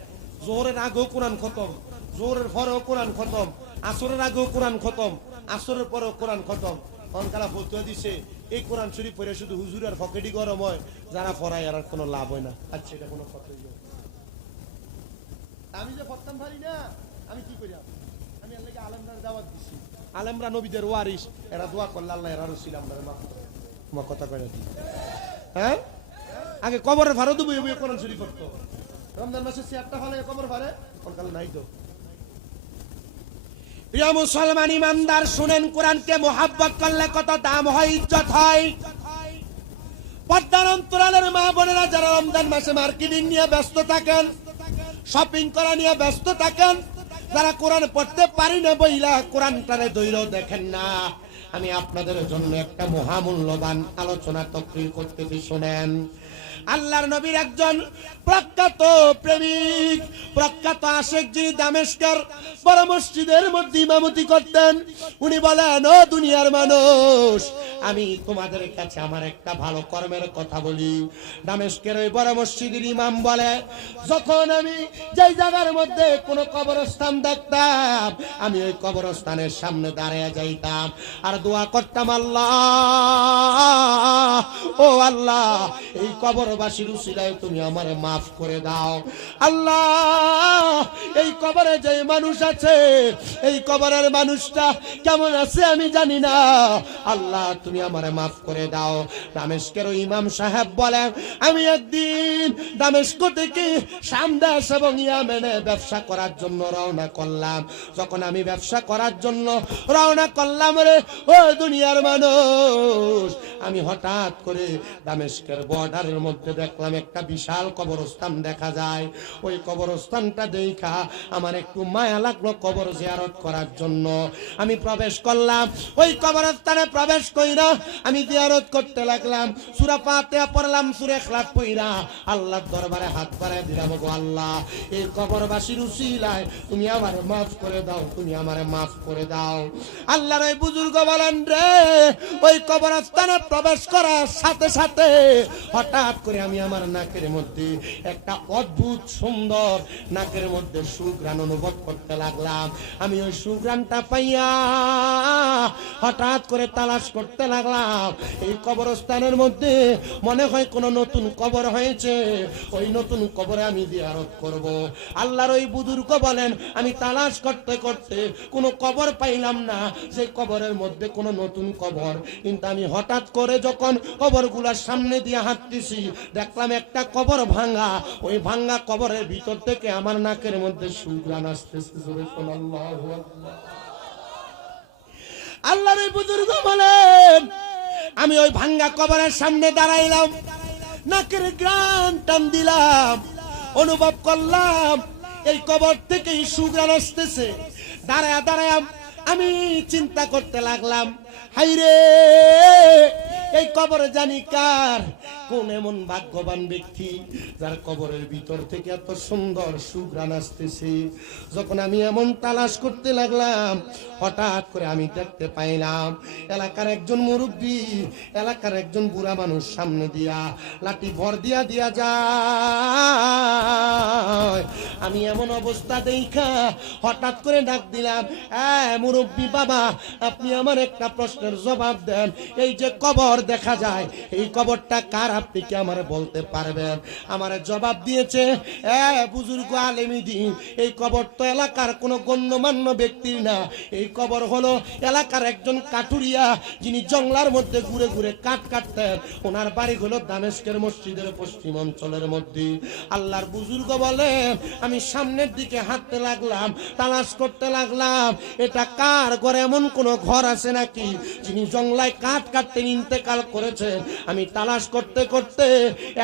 জোহরের আগেও কোরআন খতম, জোহরের পরেও কোরআন খতম, আসরের আগেও কোরআন খতম, আসরের পরেও কোরআন খতম। অনকারা ফতুয়া দিছে এই কোরআন শরীফ পড়ে শুধু হুজুর আর ফকেটি গরম হয়, যারা পড়ায় আর কোনো লাভ হয় না। আচ্ছা, এটা কোনো কথা নয়। আমি যে পড়তাম পারি না, আমি কি করি? আমি এর লাগে আলেমরার দাওয়াত দিছি। আলেমরা নবীদের ওয়ারিস, এরা দোয়া করলে আল্লাহ এরা রসিল আমরা মাফ করে। তোমার কথা কয় না? হ্যাঁ, আগে কবরের ভাড়া দেবো কোরআন শরীফ পড়তো। রমজান মাসে 6টা হলে কবর ভাড়ে অনকাল নাই তো। প্রিয় মুসলমান ইমানদার শুনেন, কোরআনকে মোহাব্বত করলে কত দাম হয়, ইজ্জত হয়। পর্দার অন্তরালের মা বোনেরা যারা রমজান মাসে মার্কেটিং নিয়ে ব্যস্ত থাকেন, শপিং করা নিয়ে ব্যস্ত থাকেন, যারা কোরআন পড়তে পারি না বইলা কোরআনটারে দইলেও দেখেন না, আমি আপনাদের জন্য একটা মহামূল্যবান আলোচনা তকরির করতেছি, শুনেন। আল্লাহর নবীর একজন প্রখ্যাত প্রেমিক, প্রখ্যাত আশিক, যিনি দামেস্কের বড় মসজিদের মধ্যে ইমামতি করতেন, উনি বলেন, ও দুনিয়ার মানুষ, আমি তোমাদের কাছে আমার একটা ভালো কর্মের কথা বলি। দামেস্কের ওই বড় মসজিদের ইমাম বলে, যখন আমি যেই জায়গার মধ্যে কোনো কবরস্থান দেখতাম, আমি ওই কবরস্থানের সামনে দাঁড়িয়ে যাইতাম আর দোয়া করতাম, আল্লাহ, ও আল্লাহ, এই কবরবাসীর উসিলায় তুমি আমারে মাফ করে দাও। আল্লাহ, এই কবরে যে মানুষ আছে, এই কবরের মানুষটা কেমন আছে আমি জানি না, আল্লাহ তুমি আমারে মাফ করে দাও। দামেস্কের ইমাম সাহেব বলেন, আমি একদিন দামেস্ক থেকে শাম দেশ এবং ইয়ামেনে ব্যবসা করার জন্য রওনা করলাম। যখন আমি ব্যবসা করার জন্য রওনা করলাম রে ও দুনিয়ার মানুষ, আমি হঠাৎ করে দামেস্কের বর্ডারের মধ্যে দেখলাম একটা বিশাল কবরস্থান দেখা যায়। ওই কবরস্থানটা দেখা আমার একটু মায়া লাগলো কবর জিয়ারত করার জন্য। আমি প্রবেশ করলাম, ওই কবরস্থানে প্রবেশ কইরা আমি জিয়ারত করতে লাগলাম। সূরা ফাতিহা পড়লাম, সূরা ইখলাস পড়া আল্লাহর দরবারে হাত বাড়ায় দিলাম, গো আল্লাহ, এই কবরবাসীর উসিলায় তুমি আমারে মাফ করে দাও, তুমি আমারে মাফ করে দাও। আল্লাহর ওই বুজুর্গ বলেন, রে ওই কবরস্থানে প্রবেশ করার সাথে সাথে হঠাৎ করে আমি আমার নাকের মধ্যে একটা অদ্ভুত সুন্দর নাকের মধ্যে সুঘ্রাণ অনুভব করতে লাগলাম। আমি ওই সুঘ্রাণটা পাইয়া হঠাৎ করে তালাশ করতে লাগলাম। এই কবরস্থানের মধ্যে মনে হয় কোন নতুন কবর হয়েছে, ওই নতুন কবরে আমি জিয়ারত করব। আল্লাহর ওই বুজুর্গ বলেন, আমি তালাশ করতে করতে কোনো কবর পাইলাম না, সেই কবরের মধ্যে কোনো নতুন কবর। কিন্তু আমি হঠাৎ করে যখন কবরগুলোর সামনে দিয়ে হাঁটতেছি, দেখলাম একটা কবর ভাঙা। ওই ভাঙা কবরের ভিতর থেকে আমার নাকের মধ্যে সুঘ্রাণ আসতেছে। আল্লাহর এই বুজুর্গ বলেন, আমি ওই ভাঙা কবরের সামনে দাঁড়াইলাম, নাকের ঘ্রাণ টান দিলাম, অনুভব করলাম এই কবর থেকেই সুঘ্রাণ আসতেছে। দাঁড়ায় দাঁড়ায় আমি চিন্তা করতে লাগলাম, হাইরে, এই কবর জানি কার, কোন এমন ভাগ্যবান ব্যক্তি যার কবরের ভিতর থেকে এত সুন্দর সুঘ্রাণ আসতেছে। যখন আমি এমন তালাশ করতে লাগলাম, হঠাৎ করে আমি দেখতে পাইলাম এলাকার একজন মুরব্বী, এলাকার একজন বুড়া মানুষ সামনে দিয়া লাঠি ভর দিয়া দিয়া যায়। আমি এমন অবস্থা দেখা হঠাৎ করে ডাক দিলাম, মুরব্বী বাবা, আপনি আমার একটা প্রশ্নের জবাব দেন। এই যে কবর দেখা যায়, এই কবরটা কার আপনি কি আমারে বলতে পারবেন? আমারে জবাব দিয়েছে, বুজুর্গ আলেমী দ্বীন, এই কবর তো এলাকার কোনো গণ্যমান্য ব্যক্তির না, এই কবর হলো এলাকার একজন কাঠুরিয়া, যিনি জঙ্গলার মধ্যে ঘুরে ঘুরে কাঠ কাটতেন। ওনার বাড়ি হলো দামেস্কের মসজিদের পশ্চিম অঞ্চলের মধ্যে। আল্লাহর বুজুর্গ বলেন, আমি সামনের দিকে হাঁটতে লাগলাম, তালাশ করতে লাগলাম, এটা কার ঘরে এমন কোন ঘর আছে নাকি যিনি জঙ্গলায় কাঠ কাটতে ইন্তেকাল করেছেন। আমি তালাশ করতে করতে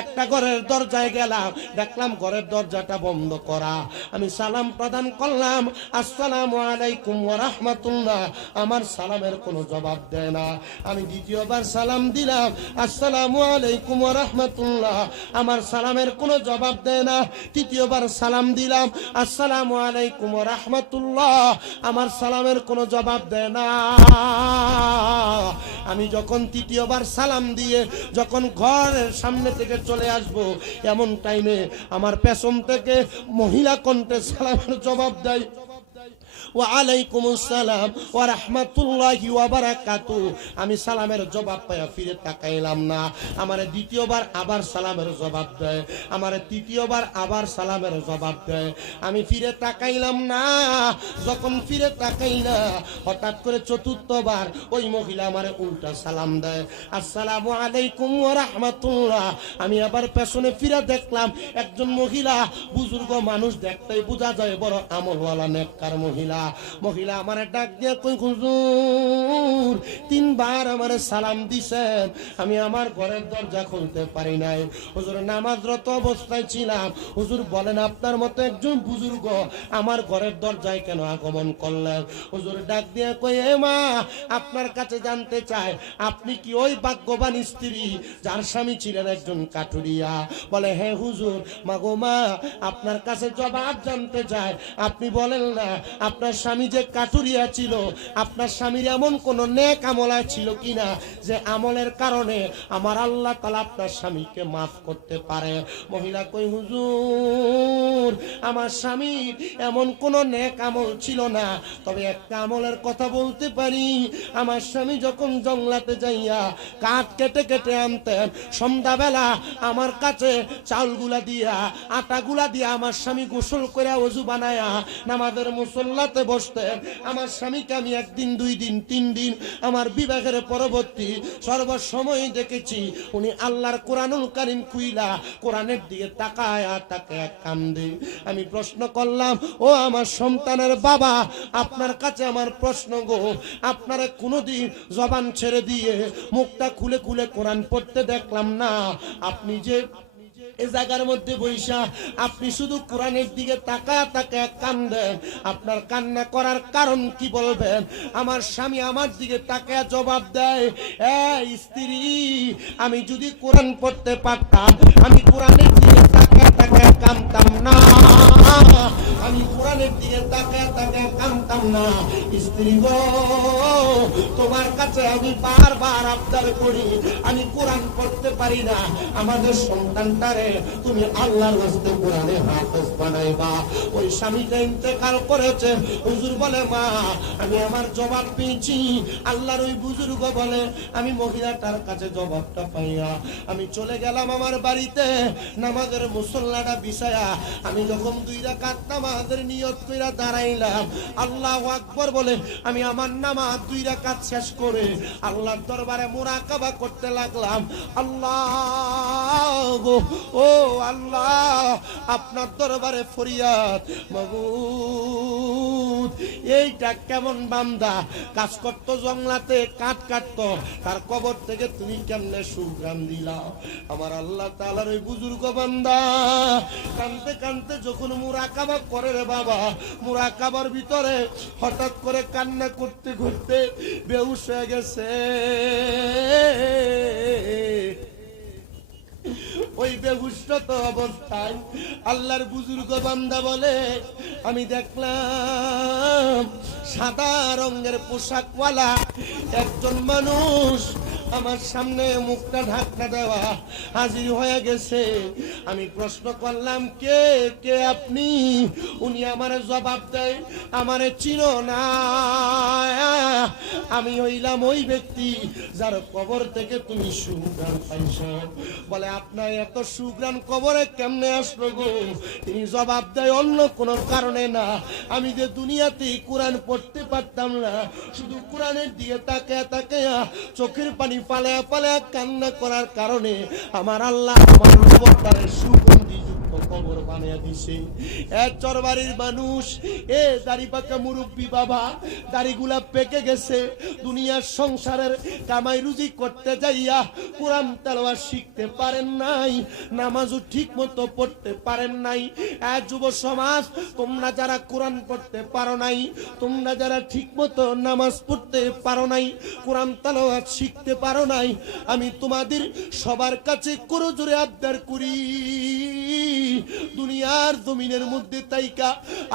একটা ঘরের দরজায় গেলাম, দেখলাম ঘরের দরজাটা বন্ধ করা। আমি সালাম প্রদান করলাম, আসসালামু আলাইকুম ওয়া রাহমাতুল্লাহ। আমার সালামের কোনো জবাব দেয় না। আমি দ্বিতীয়বার সালাম দিলাম, আসসালামু আলাইকুম ওয়া রাহমাতুল্লাহ। আমার সালামের কোনো জবাব দেয় না। তৃতীয়বার সালাম দিলাম, আসসালামু আলাইকুম ওয়া রাহমাতুল্লাহ। আমার সালামের কোনো জবাব দেয় না। আমি যখন তৃতীয়বার সালাম দিয়ে যখন ঘরের সামনে থেকে চলে আসব, এমন টাইমে আমার পেছন থেকে মহিলা কণ্ঠে সালামের জবাব দেয়, ওয়ালাইকুম আসসালাম ওয়া রাহমাতুল্লাহি ওয়া বারাকাতুহু। আমি সালামের জবাব পাইয়া ফিরে তাকাইলাম না। আমার দ্বিতীয়বার আবার সালামের জবাব দেয়, আমার তৃতীয়বার আবার সালামের জবাব দেয়। আমি ফিরে তাকাইলাম না। যখন ফিরে তাকাই না, হঠাৎ করে চতুর্থবার ওই মহিলা আমারে উল্টা সালাম দেয়, আসসালামু আলাইকুম ওয়া রাহমাতুল্লাহ। আমি আবার পেছনে ফিরে দেখলাম একজন মহিলা, বুজুর্গ মানুষ, দেখতেই বোঝা যায় বড় আমলওয়ালা নেককার মহিলা। মহিলা আমার ডাক দিয়ে কই, হুজুর তিনবার আমারে সালাম দিছেন, আমি আমার ঘরের দরজা খুলতে পারি নাই। হুজুর নামাজরত অবস্থায় ছিলাম। হুজুর বলেন, আপনার মতো একজন বুজুর্গ আমার ঘরের দরজায় কেন আগমন করলেন? হুজুর ডাক দিয়ে কই, এ মা, আপনার কাছে জানতে চাই, আপনি কি ওই ভাগ্যবান স্ত্রী যার স্বামী ছিলেন একজন কাঠুরিয়া? বলে, হ্যাঁ হুজুর। মাগো মা, আপনার কাছে জবাব জানতে চাই, আপনি বলেন না আপনার স্বামী যে কাঠুরিয়া ছিল, আপনার স্বামীর এমন কোন নেক আমল ছিল কিনা যে আমলের কারণে আমার আল্লাহ তাআলা আপনার স্বামীকে মাফ করতে পারে? মহিলা কই, হুজুর আমার স্বামীর এমন কোন নেক আমল ছিল না, তবে একটা আমলের কথা বলতে পারি। আমার স্বামী যখন জঙ্গলাতে যাইয়া কাঠ কেটে কেটে আনতেন, সন্ধ্যাবেলা আমার কাছে চাউলগুলা দিয়া আটাগুলা দিয়া আমার স্বামী গোসল করে ওযু বানায়া নামাজের মুসল্লাতে বসতেন। আমার স্বামীকে আমি একদিন, দুই দিন, তিন দিন, আমার বিবাহের পরবর্তী সর্বসময় দেখেছি উনি আল্লাহর কোরআনুল কারীম খুইলা কোরআনের দিকে তাকায়া তাকায়া কান্দে। আমি প্রশ্ন করলাম, ও আমার সন্তানের বাবা, আপনার কাছে আমার প্রশ্ন গো, আপনারা কোনোদিন জবান ছেড়ে দিয়ে মুখটা খুলে খুলে কোরআন পড়তে দেখলাম না। আপনি যে এই জায়গার মধ্যে বৈশা আপনি শুধু কোরআনের দিকে তাকায়া তাকায়া কান্দেন, আপনার কান্না করার কারণ কি বলবেন? আমার স্বামী আমার দিকে তাকায়া জবাব দেয়, স্ত্রী, আমি যদি কোরআন পড়তে পারতাম, আমি কোরআনের দিকে তাকায়া তাকায়া কাঁদতাম না। আমি কোরআনের দিকে তাকায়া তাকায়া কাঁদতাম না। স্ত্রী গো, তোমার কাছে আমি বারবার আবদার করি, আমি কোরআন পড়তে পারি না, আমাদের সন্তানটারে তুমি আল্লাহর রাস্তে কোরআনে হাফেজ বানাইবা। ওই স্বামীটা ইন্তেকাল করেছে। হুজুর বলে, মা, আমি আমার জবাব পেয়েছি। আল্লাহর ওই বুজুর্গ বলে, আমি মহিলাটার কাছে জবাবটা পাইয়া আমি চলে গেলাম আমার বাড়িতে, নামাজের মুসল্লাটা বিছায়া আমি যখন 2 রাকাত নামাজের নিয়ত কইরা দাঁড়াইলাম, আল্লাহু আকবার বলে আমি আমার নামাজ 2 রাকাত শেষ করে আল্লাহর দরবারে মুরাকাবা করতে লাগলাম। আল্লাহ গো, ও আল্লাহ, আপনার দরবারে ফরিয়াদ, মাবুদ, এইটা কেমন বান্দা কাজ করতো, জঙ্গলাতে কাঠ কাটতো, তার কবর থেকে তুমি কেমনে সুগ্রাম দিলা? আমার আল্লাহ তাআলার ওই বুজুর্গ বান্দা কানতে কানতে যখন মুরাকাবা করে রে বাবা, মুরাকাবার ভিতরে হঠাৎ করে কান্না করতে করতে বেহুশ হয়ে গেছে। ওই বেহুশরত অবস্থায় আল্লাহর বুজুর্গ বান্দা বলে, আমি দেখলাম সাদা রঙের পোশাকওয়ালা একজন মানুষ আমার সামনে মুখটা ঢাকনা দেওয়া হাজির হয়ে গেছে। আমি প্রশ্ন করলাম, কে কে আপনি? উনি আমারে জবাব দেয়, আমারে চিনো না, আমি হইলাম ওই ব্যক্তি যার কবর থেকে তুমি সুঘ্রাণ পাইছো। বলে, আপনার এত সুঘ্রাণ কবরে কেমনে আসলো গো? তিনি জবাব দেয়, অন্য কোনো কারণে না, আমি যে দুনিয়াতে কোরআন পড়তে পারতাম না, শুধু কোরআনের দিকে তাকায়া তাকায়া চোখের পানি পালায়া পালায়া কান্না করার কারণে আমার আল্লাহ আমার কবরটারে সুগন্ধি যুক্ত কবর বানিয়ে দিছে। এক চরবাড়ির মানুষ, এ দাড়ি পাকা মুরব্বী বাবা, দাড়িগুলা পেকে গেছে, দুনিয়ার সংসারের কামাই রুজি করতে যাইয়া কোরআন তেলাওয়াত শিখতে পারেন নাই, নামাজও ঠিক মতো পড়তে পারেন নাই। যুব সমাজ, তোমরা যারা কোরআন পড়তে পারো নাই, তোমরা যারা ঠিক মতো নামাজ পড়তে পারো নাই, কোরআন তেলাওয়াত শিখতে পারো নাই, আমি তোমাদের সবার কাছে করজোরে আবদার করি, দুনিয়ার জমিনের মধ্যে তাইকা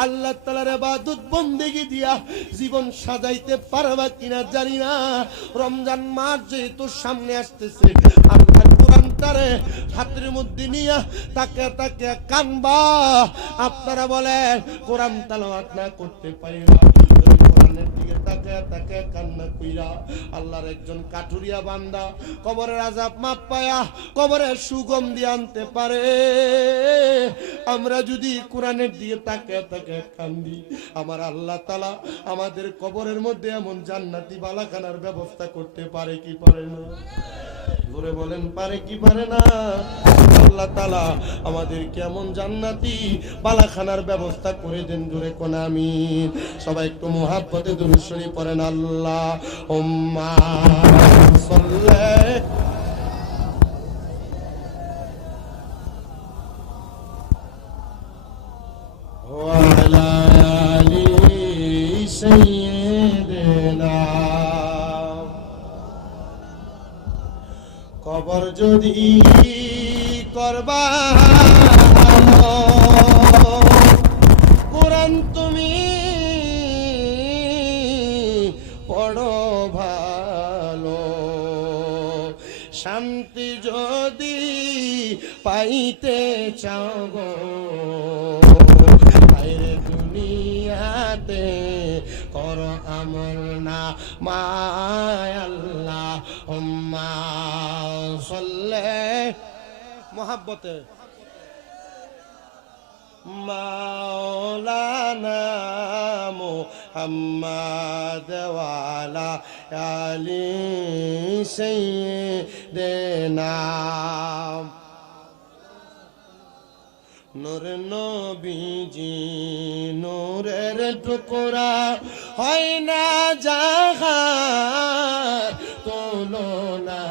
আল্লাহ তাআলার ইবাদত বন্দেগী দিয়া জীবন সাজাইতে পারবা কিনা জানি না। রমজান মাস যেহেতু সামনে আসতেছে, আল্লাহ কোরআনটারে হাতের মধ্যে নিয়া তাকে তাকে কানবা। আপনারা বলেন, কোরআন তেলাওয়াত না করতে পারি না, কোরআনের দিকে তাকায়া তাকায়া কান্না কইরা আল্লাহর একজন কাঠুরিয়া বান্দা কবরের আযাব মাপ পায়া কবরের সুগন্ধি আনতে পারে। আমরা যদি কোরআনের দিকে তাকায়া তাকায়া কান্দি, আমার আল্লাহ তাআলা আমাদের কবরের মধ্যে এমন জান্নাতি বালাখানার ব্যবস্থা করতে পারে কি পারে না? জোরে বলেন, পারে কি পারে না? আল্লাহ তাআলা আমাদের কেমন জান্নাতি বালাখানার ব্যবস্থা করে দেন, জোরে কোন আমিন। সবাই একটু মুহাব্বতে দুরূদ শরীফ পড়েন, আল্লাহুম্মা সাল্লি ওয়া আলা আলি সাইয়্যিদিনা। কবর যদি করবা কোরআন তুমি পড়ো ভালো, শান্তি যদি পাইতে চাও গো বাইরে দুনিয়াতে করো আমল না মায়। আল্লাহুম্মা সাল্লি মুহাব্বতে মাওলানা মুহাম্মদ ওয়া আলা আলি সাইয়্যিদিনা। নূর নবীজি নূরের টুকরা, হয় না জাহার তুলনা,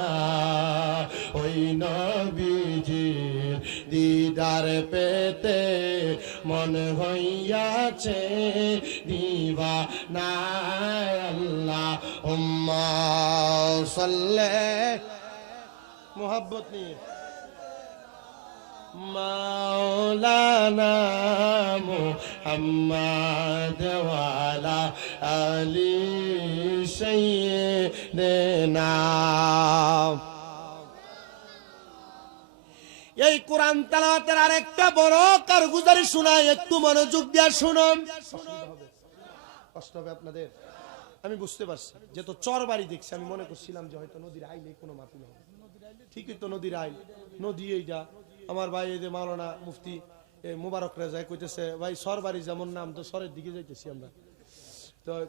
ওই নবীজির দিদার পেতে মন হইয়াছে দিওয়ানা। আল্লাহুম্মা সাল্লি মুহাব্বত নিয়ে মাওলানা মুহাম্মদ ওয়া আলা আলি সাইয়্যিদিনা। এই কোরআন তেলাওয়াতের আরেকটা বড় কারগুজারি শোনায়, একটু মনোযোগ দিয়া শুনুন। কষ্ট হবে আপনাদের, আমি বুঝতে পারছি। যেহেতু চর বাড়ি দেখছি, আমি মনে করছিলাম যে হয়তো নদীর আইলে কোনো মাহফিল হবে। ঠিকই তো, নদীর আইল, নদী এইটা। আমার ভাই এই যে মাওলানা মুফতি মুবারক রেজা কইতেছে, ভাই সর বাড়ি যেমন নাম, তো সরের দিকে যাইতেছি আমরা,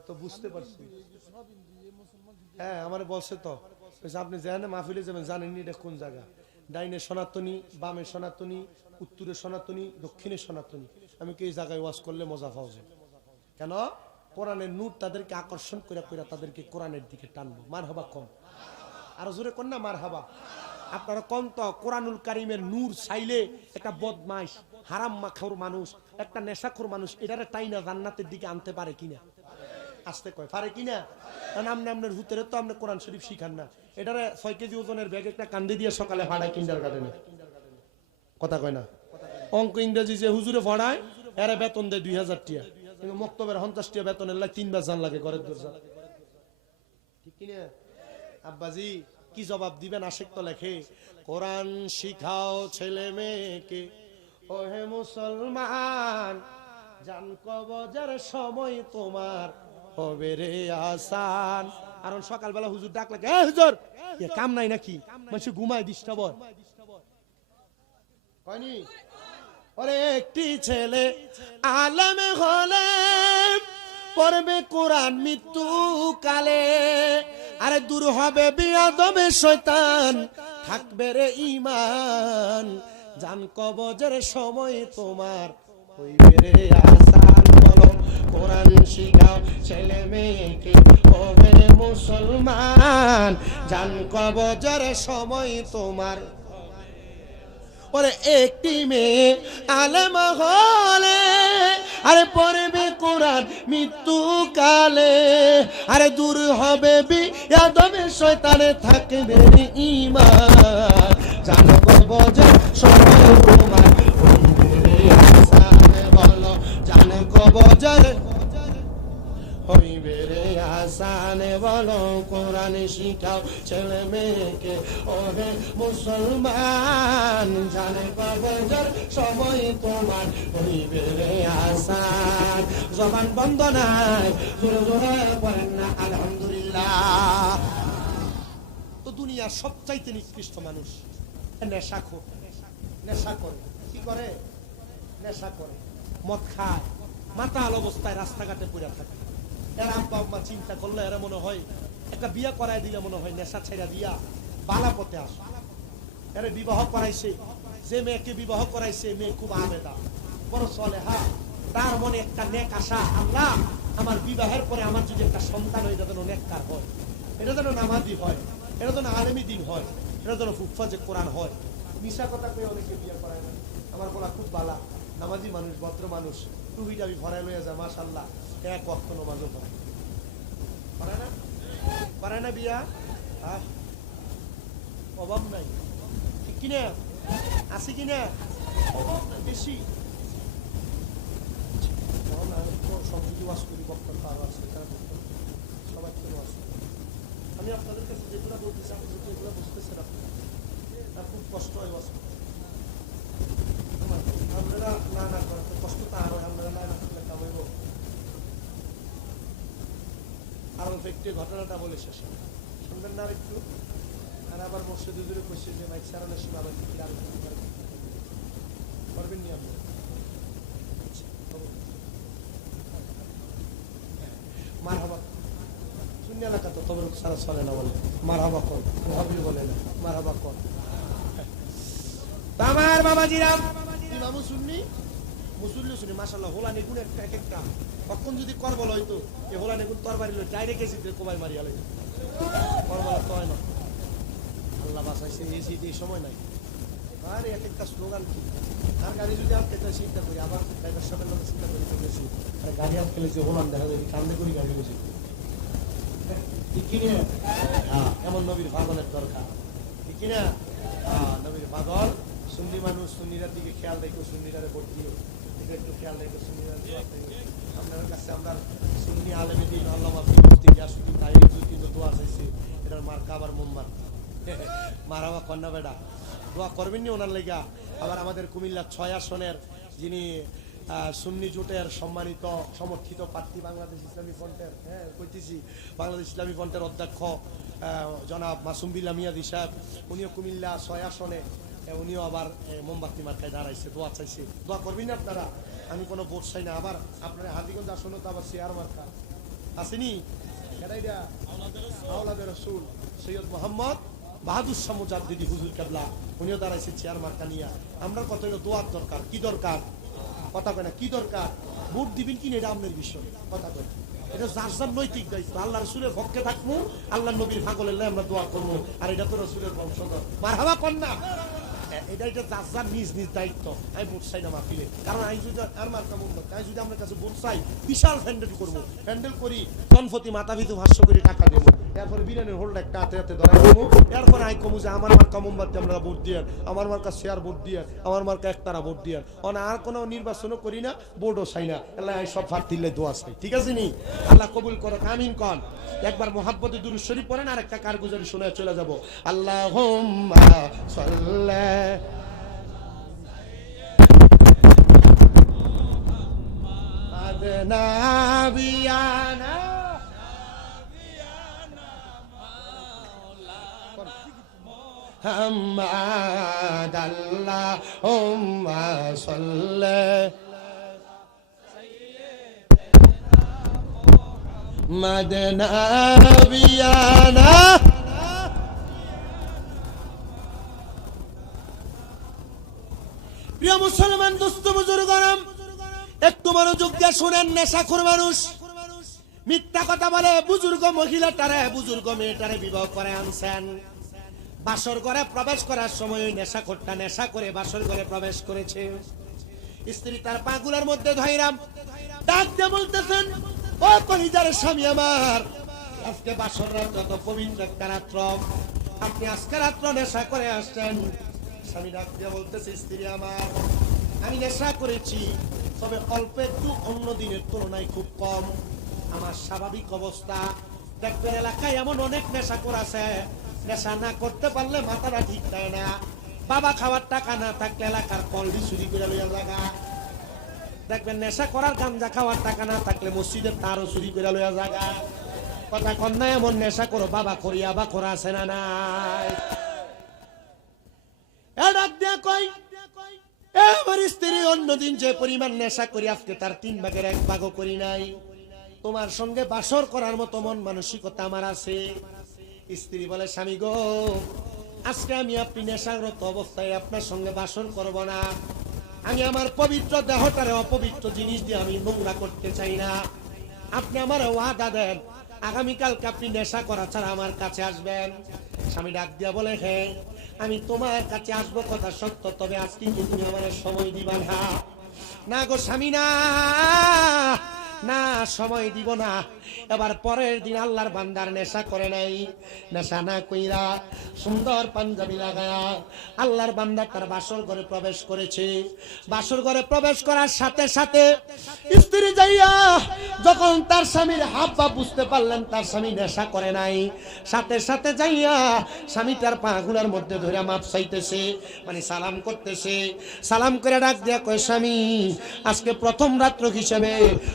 তো বুঝতে পারছি। হ্যাঁ, আমার বলছে তো, আপনি যেখানে মাহফিলে যাবেন জানেননি এটা কোন জায়গা। ডাইনে সনাতনী, বামে সনাতনী, উত্তরে সনাতনী, দক্ষিণে সনাতনী। আমি কি এই জায়গায় ওয়াজ করলে মজা পাওয়া যায়? কেন? কোরআনের নূর তাদেরকে আকর্ষণ করে করে তাদেরকে কোরআনের দিকে টানবো। মারহাবা কম, আরো জোরে কন না মারহাবা। আপনারা কোন তো কোরআনুল কারীমের নূর চাইলে একটা বদমাইশ, হারাম মাখার মানুষ, একটা নেশাখোর মানুষ এটারে টাইনা জান্নাতের দিকে আনতে পারে কিনা? আসতে কয় পারে কিনা? আপনার হুতেরে তো আপনি কোরআন শরীফ শিখান না, এটারে 6 কেজি ওজনের ব্যাগ একটা কান্দে দিয়ে সকালে ফাড়ায় কিন্ডারগার্টেনে। কথা কয় না? অঙ্ক ইংরেজি যে হুজুরে পড়ায় এরা বেতন দেয় 2000 টাকা, কিন্তু মক্তবের 50 টাকা বেতনের লাগে 3 বার জান লাগে ঘরের দরজা। ঠিক কিনা আব্বাজি? কি জবাব দিবেন? আশিক তো লেখে, কোরআন শিখাও ছেলে মেয়েকে ও হে মুসলমান, জান কবজের সময় তোমার হবে রে আসান। আর সকালবেলা হুজুর ডাকলে, এ হুজুর এ কাম নাই নাকি, মানুষ ঘুমায় ডিস্টার্ব হয়নি? ওরে একটি ছেলে আলেম হলে পড়বে কোরআন মৃত্যু কালে, আরে দূর হবে বিয়াদবে শয়তান, থাকবে রে ঈমান, জান কবজের সময় তোমার হইবে রে আসান। বলো কোরআন শিখাও ছেলে মেয়েকে ও হে মুসলমান, জান কবজের সময় তোমার। ওরে একটি মেয়ে আলেম হলে আরে পড়বে কোরআন মৃত্যু কালে, আরে দূর হবে বিয়াদবে শয়তানে, থাকবে রে ঈমান, জানো কবজের সময় তোমার হইবে রে আসান। বলো জানো কবজের হইবে রে আসান। বলো কোরআন শিখাও ছেলে মেয়েকে ও হে মুসলমান, জানে কবজের সময় তোমার হইবে রে আসান। জবান বন্ধ নাই, জোরে জোরে বলেন না আলহামদুলিল্লাহ। তো দুনিয়ার সবচাইতে নিকৃষ্ট মানুষ নেশাখোর। নেশা করে, কি করে? নেশা করে, মদ খায়, মাতাল অবস্থায় রাস্তাঘাটে পড়ে থাকে। এর আব্বা আম্মা চিন্তা করলে এরা মনে হয় একটা বিয়ে করাই দিলে মনে হয় নেশা ছেড়া দিয়া বালা পথে আসে। এরা বিবাহ করাইছে, যে মেয়েকে বিবাহ করাইছে মেয়ে খুব আবেদা, বড় সলেহা, তার মনে একটা নেক আশা, আল্লাহ আমার বিবাহের পরে আমার যদি একটা সন্তান হয়, এটা যেন নেককার হয়, এটা যেন নামাজি হয়, এটা যেন আলেমি দিন হয়, এটা যেন হুফাজে কোরআন হয়। মিশা কথা কয়ে অনেকে বিয়ে করায় না। আমার বলা খুব বালা, নামাজি মানুষ, ভদ্র মানুষ, টুপি টাবি ভরাই লইয়া যায়, মাশাআল্লাহ, এক ওয়াক্ত নামাজও পড়ে। পারে না? পারে না বিয়া? অভাব নাই, ঠিক কিনা? আছে কিনা? অভাব নাই বেশি। সবকিছু ওয়াজ করি, বক্তব্য আরো আছে, সবাই থেকে ওয়াজ করি। আমি আপনাদের কাছে যেগুলো বলতেছি আপনি যেগুলো বুঝতেছেন আপনার খুব কষ্ট হয় ওয়াজ করতে। আপনারা না না করেন কষ্ট তো আর হয়, আপনারা না না করলে কামাইব। আর একটি ঘটনাটা বলে শেষ শুনবেন না একটু? আর আবার মসজিদে দূরে বসে যে মাইক সারানোর সময় আবার করবেন নি আপনি? মারহাবা শূন্য এলাকা তো তবে সারা চলে না, বলে মারহাবা কর, ভাবলি বলে না মারহাবা কর। আমার বাবাজিরা ইমামও শুননি, মুসল্লিও শুনি, মাশাআল্লাহ। হোলা নেগুন একটা এক একটা কখন যদি করবল হইতো, এ হোলা নেগুন তরবারি লই ডাইরেক্ট এসে কোবাই মারি আলে করবলা তো হয় না। আল্লাহ বাঁচাইছে, এসি দিয়ে সময় নাই। আর এক একটা স্লোগান কি, আর গাড়ি যদি আমি খেতে চিন্তা করি, আবার ড্রাইভার সাহেবের লোক চিন্তা করি ফেলেছি, গাড়ি আপ খেলেছি হোলান দেখা যাবে, কান্দে করি গাড়ি হয়েছে, ঠিক কিনা? এমন নবীর পাগলের দরকার, ঠিক কিনা? নবীর পাগল। সুন্নি মানুষ, সুন্নিরা দিকে খেয়াল রেখো, সুন্নিরা ভোট দিও, এটা একটু খেয়াল রেখো, সুন্নিরা। আপনার কাছে আমরা সুন্নি আলেমে দিন আল্লামা মুফতি গিয়াসউদ্দিন তাহির কিন্তু দোয়া চাইছে, এটার মার্কা আবার মোমবাত মারাবা কন্যা বেড়া দোয়া করবেন নি ওনার লেগা। আবার আমাদের কুমিল্লা 6 আসনের যিনি সুন্নি জোটের সম্মানিত সমর্থিত প্রার্থী বাংলাদেশ ইসলামী ফ্রন্টের, কইতেছি বাংলাদেশ ইসলামী ফ্রন্টের অধ্যক্ষ জনাব মাসুম বিল্লাহ মিয়াদি সাহেব, উনিও কুমিল্লা 6 আসনে, উনিও আবার মোমবাতি মার্কায় দাঁড়াইছে, দোয়া চাইছে। দোয়া করবেন না আপনারা? আমি কোনো ভোট চাই না। আবার আপনার হাজিগঞ্জ আসনে তো আবার শেয়ার মার্কা আসেনি, আওলাদের রাসূল সৈয়দ মোহাম্মদ বাহাদুর শাহ মুজাদ্দিদি হুজুর কেবলা, উনিও দাঁড়াইছে চেয়ার মার্কা নিয়ে। আমরা কত দোয়ার দরকার, কি দরকার? কথা কয় না, কি দরকার? ভোট দিবেন কিনা এটা আপনার বিষয়, কথা কয়। এটা যার যার নৈতিক দায়িত্ব। আল্লাহ রসুলের পক্ষে থাকবো, আল্লাহ নবীর পাগলের আমরা দোয়া করবো, আর এটা তো রসুলের বংশধর। মারহাবা কন্যা এটা যার যার নিজ নিজ দায়িত্ব। আমি ভোট চাই না মাহফিলে, কারণ আমি যদি আর মার্কা মোহাম্মদ, আমি যদি আপনার কাছে ভোট চাই বিশাল হ্যান্ডেল করবো, হ্যান্ডেল করি জনপতি মাথা পিছু 500 করে টাকা দেবো, এরপরে বিরিয়ানির হোল্ড একটা হাতে হাতে ধরাই দেবো, এরপরে আমি কমু যে আমার মার্কা মোহাম্মদকে আপনারা ভোট দিয়ে, আমার মার্কা শেয়ার ভোট দিয়ে, আমার মার্কা একতারা ভোট দিয়ে, আর কোনো নির্বাচনও করি না, ভোটও চাই না, আল্লাহ সব প্রার্থীলে দোয়া চাই। ঠিক আছে নি? আল্লাহ কবুল করো, আমিন কন। একবার মোহাব্বতে দুরূদ শরীফ পড়েন, আর একটা কারগুজারি শুনে চলে যাবো। আল্লাহুম্মা সাল্লি নাবিয়ানা মুহাম্মাদ আল্লাহুম্মা সাল্লি নাবিয়ানা। প্রিয় মুসলমান দোস্ত বুজুর্গরাম, একটু মনোযোগ দিয়ে শুনেন। নেশাখোর মানুষ মিথ্যা কথা বলে, বুজুর্গ মহিলাটারে বুজুর্গ মেয়েটারে বিবাহ করে আনছেন। বাসর ঘরে প্রবেশ করার সময় ওই নেশাখোরটা নেশা করে বাসর ঘরে প্রবেশ করেছে। স্ত্রী তার পাগুলার মধ্যে ধইরাম ডাক দিয়ে বলতেছেন, ও কলিজার স্বামী আমার, আজকে বাসর রাত যত পবিত্র একটা রাত্র, আপনি আজকে রাত্র নেশা করে আসছেন। স্বামী ডাক দিয়ে বলতেছে, স্ত্রী আমার, আমি নেশা করেছি, তবে অল্প একটু, অন্য দিনের তুলনায় খুব কম। আমার স্বাভাবিক অবস্থা। দেখবেন এলাকায় এমন অনেক নেশাখোর আছে, নেশা না করতে পারলে মাথাটা ঠিক থাকে না। বাবা খাওয়ার টাকা না থাকলে এলাকার কলডি চুরি করে লইয়া জায়গা। দেখবেন নেশা করার গাঞ্জা খাওয়ার টাকা না থাকলে মসজিদের তারও চুরি করে লইয়া জায়গা। কথা কন্যা এমন নেশা করো, বাবা করিয়া বা করা আছে না নাই? ডাক দিয়া কই, আমার স্ত্রী অন্যদিন যে পরিমাণ নেশা করি, আজকে তার 3 ভাগের 1 ভাগও করি নাই। তোমার সঙ্গে বাসর করার মতো মন মানসিকতা আমার আছে। স্ত্রী বলে, স্বামী গো, আজকে আমি আপনি নেশাগ্রস্ত অবস্থায় আপনার সঙ্গে বাসর করব না। আমি আমার পবিত্র দেহটারে অপবিত্র জিনিস দিয়ে আমি নোংরা করতে চাই না। আপনি আমার ওয়াদা দেন, আগামীকালকে আপনি নেশা করা ছাড়া আমার কাছে আসবেন। স্বামী ডাক দিয়া বলে, হ্যাঁ আমি তোমার কাছে আসবো, কথা সত্য, তবে আজকে কিন্তু তুমি আমার সময় দিবা না। না গো স্বামী, না না, সময় দিব না। এবার পরের দিন আল্লাহর বান্দার নেশা করে নাই, নেশা না কইরা সুন্দর পাঞ্জাবি লাগায়া আল্লাহর বান্দা তার বাসর ঘরে প্রবেশ করেছে। বাসর ঘরে প্রবেশ করার সাথে সাথে স্ত্রী যাইয়া যখন তার স্বামীর হাব ভাব বুঝতে পারলেন তার স্বামী নেশা করে নাই, সাথে সাথে যাইয়া স্বামী তার পাগুলার মধ্যে ধরে মাপ চাইতেছে, মানে সালাম করতেছে। সালাম করে ডাক দিয়া কয়, স্বামী আজকে প্রথম রাত্র হিসেবে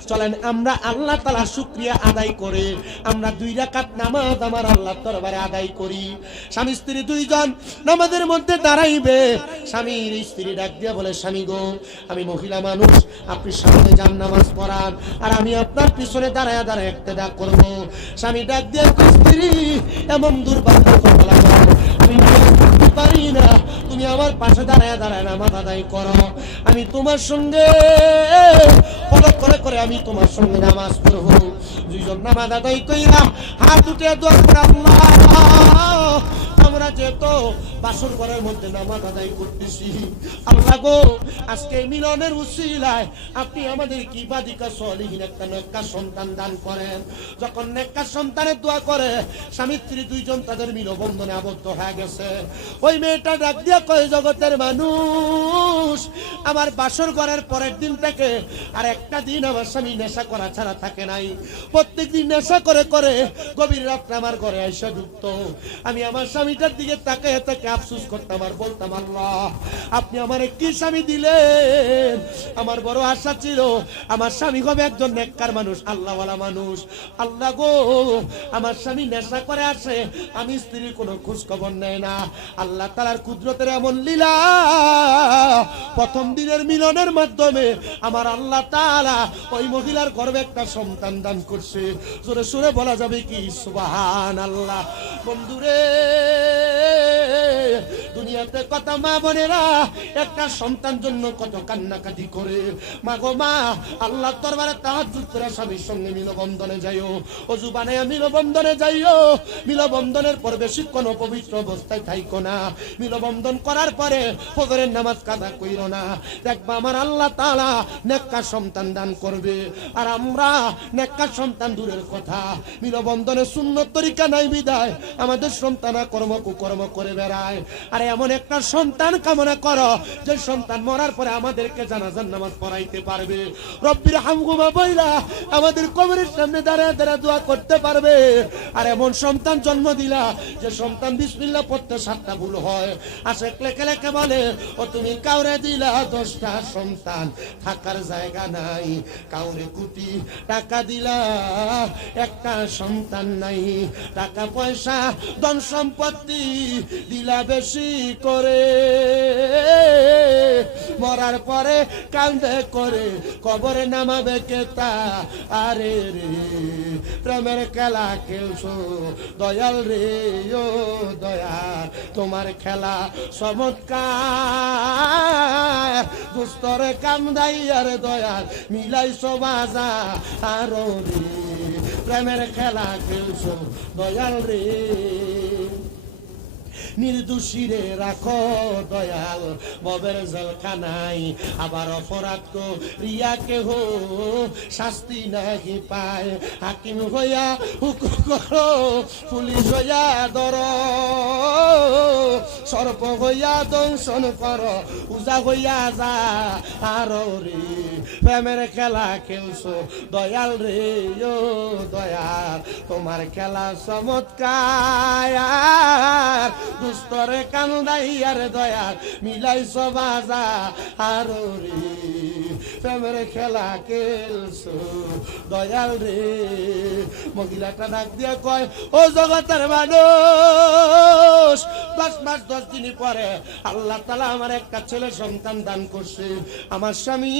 চলেন আমরা আল্লাহ তাআলা শুকরিয়া আদায় করে আমরা 2 রাকাত নামাজ আমার আল্লাহর দরবারে আদায় করি। স্বামী স্ত্রী দুইজন নামাজের মধ্যে দাঁড়াইবে। স্বামীর স্ত্রী ডাক দিয়া বলে, স্বামী গো, আমি মহিলা মানুষ, আপনি সামনে যান নামাজ পড়ান, আর আমি আপনার পিছনে দাঁড়ায় দাঁড়ায় ইক্তেদা করব। স্বামী ডাক দিয়া, স্ত্রী এমন দুর্ভাগ্য কথা লাগলো, আমি বুঝতে পারি না, তুমি আমার পাশে দাঁড়ায় দাঁড়ায় নামাজ আদায় করো, আমি তোমার সঙ্গে পলক করে করে আমি তোমার সঙ্গে নামাজ পড়ব। দুইজন নামাজ আদায় কইরা হাত উঠে দোয়া করে, আল্লাহ আমরা যেহেতু বাসর ঘরের মধ্যে নামাজ আদায় করতেছি, আল্লাহ গো আজকে মিলনের উসিলায় আপনি আমাদের কি বাদিকা সলিহীন একটা নেককার সন্তান দান করেন। যখন নেককার সন্তানের দোয়া করে স্বামী স্ত্রী দুইজন তাদের মিলবন্ধনে আবদ্ধ হয়ে গেছে। ওই মেয়েটা ডাক দিয়া কয়, জগতের মানুষ, আমার বাসর ঘরের পরের দিন থেকে আর একটা দিন আমার স্বামী নেশা করা ছাড়া থাকে নাই। প্রত্যেক দিন নেশা করে করে গভীর রাত্রে আমার ঘরে এসে ঢুকতো। আমি আমার স্বামীটার দিকে তাকায় তাকে আফসোস করতাম আর বলতাম, আল্লাহ আপনি আমার কি স্বামী দিলেন। আমার বড় আশা ছিল আমার স্বামী হবে একজন নেককার মানুষ, আল্লাহওয়ালা মানুষ। আল্লাহ গো, আমার স্বামী নেশা করে আসে, আমি স্ত্রীর কোনো খোঁজ খবর নেয় না। আল্লাহ তাআলার কুদরতের এমন লীলা, প্রথম দিনের মিলনের মাধ্যমে আমার আল্লাহ তাআলা ওই মহিলার গর্ভে একটা সন্তান দান করছে। জোরে সুরে বলা যাবে কি সুবহানাল্লাহ। বন্ধুরে দুনিয়াতে কত মা বোনেরা একটা সন্তান জন্য কত কান্নাকাটি করে। মা গো মা, আল্লাহ দরবারে তাহাজ্জুদ করে স্বামীর সঙ্গে মিলবন্ধনে যাইও, ওযু বানায়া মিলবন্ধনে যাইও। মিলবন্ধনের পর বেশিক্ষণ অপবিত্র অবস্থায় থাইকো না। মিলবন্ধন করার পরে ফজরের নামাজ কাজা কইরো না। দেখবা আমার আল্লাহ তাআলা নেককার সন্তান দান করবে। আর আমরা নেককার সন্তান দূরের কথা, মিলবন্ধনের সুন্নত তরিকা নাই বিদায় আমাদের সন্তান কুকর্ম করে বেড়ায়। আর এমন একটা সন্তান কামনা করো যে সন্তান মরার পরে আমাদেরকে জানাজার নামাজ পড়াইতে পারবে, রব্বির হামহুমা বইলা আমাদের কবরের সামনে দাঁড়ায় দাঁড়ায় দোয়া করতে পারবে। আর এমন সন্তান জন্ম দিলা যে সন্তান বিসমিল্লাহ পড়তে 7টা ভুল হয়। আশেক লেখে লেখে বলে, ও তুমি কাউরে দিলা 10টা সন্তান, থাকার জায়গা নাই। কাউরে কোটি টাকা দিলা, একটা সন্তান নাই। টাকা পয়সা ধন সম্পত্তি দিলা বেশি করে, মরার পরে কান্দে করে কবরে নামাবে কেতা। আরে রে প্রেমের খেলা খেলছো দয়াল রে, ও দয়াল তোমার খেলা চমৎকার। দুস্তরে কান্দাই আর দয়াল মিলাইছো বাজা আরো রে, প্রেমের খেলা খেলছো দয়াল রে। নির্দোষীরে রাখো দয়াল ববের জেলখানায়। আবার অপরাধ তো রিয়া কেহ শাস্তি নাহি পায়। হাকিম হইয়া হুকুম করো, পুলিশ হইয়া ধর, সর্প হইয়া দংশন করো, উজা হইয়া যা আরো রে, প্রেমের খেলা খেলছো দয়াল রে, ও দয়াল তোমার খেলা চমৎকার। দুস্তরে কান্দাই আর দয়াল মিলাইছো বাজা আরো রে, প্রেমের খেলা খেলছো দয়াল রে। মহিলাটা ডাক দিয়া কয়, ও জগতের মানুষ, 10 মাস 10 দিন পরে আল্লাহ তাআলা আমার একটা ছেলে সন্তান দান করছে। আমার স্বামী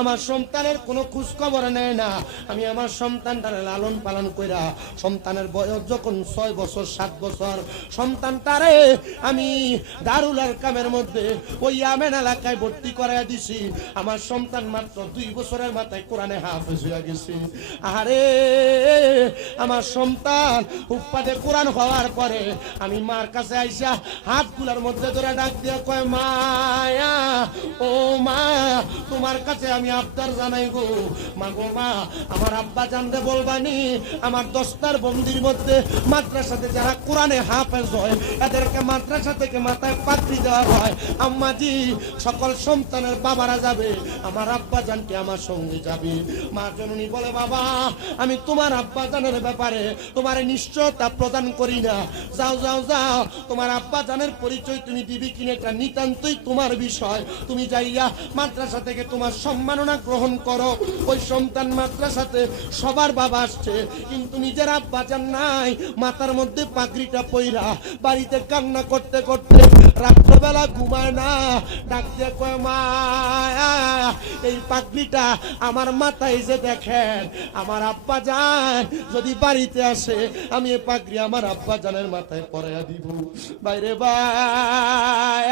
আমার সন্তানের কোনো খোঁজ খবর নেয় না। আমি আমার সন্তানটার লালন পালন কইরা সন্তানের বয়স যখন 6 বছর 7 বছর, সন্তানটারে আমি দারুল আরকামের মধ্যে ওই আমেন এলাকায় ভর্তি করাইয়া দিছি। আমার সন্তান মাত্র 2 বছরের মাথায় কোরআনে হাফেজ হয়ে গেছে। আরে আমার সন্তান উপাদে কোরআন হওয়ার পরে আমি মার কাছে আইসা হাতগুলার মধ্যে ধরে ডাক দিয়া কয়, মায়া ও মা, তোমার কাছে আমি আবদার জানাই গো। মা গো মা, আমার আব্বা জানতে বলবানি আমার 10টার বন্দির মধ্যে মাদ্রাসাতে যারা কোরআনে হাফেজ হয় এদেরকে মাদ্রাসা থেকে মাথায় পাত্রী দেওয়া হয়। আম্মাজি সকল সন্তানের বাবারা যাবে, আমার আব্বা জানকে আমার সঙ্গে যাবে। মা জননী বলে, বাবা আমি তোমার আব্বা জানের ব্যাপারে তোমার নিশ্চয়তা প্রদান করি না। যাও যাও যাও, তোমার আব্বা জানের পরিচয় তুমি দিবি কিনে এটা নিতান্তই তোমার বিষয়। তুমি যাইয়া মাদ্রাসা থেকে তোমার সম্মাননা গ্রহণ করো। ওই সন্তান মাদ্রাসাতে সবার বাবা আসছে কিন্তু নিজের আব্বা জান নাই। মাথার মধ্যে পাগড়িটা পইরা বাড়িতে কান্না করতে করতে রাত্রবেলা ঘুমায় না। ডাক দিয়ে কয়, মা এই পাগড়িটা আমার মাথায় যে দেখেন, আমার আব্বা জান যদি বাড়িতে আসে আমি এই পাগড়ি আমার আব্বা জানের মাথায় পরাইয়া দিব। বাইরে বাই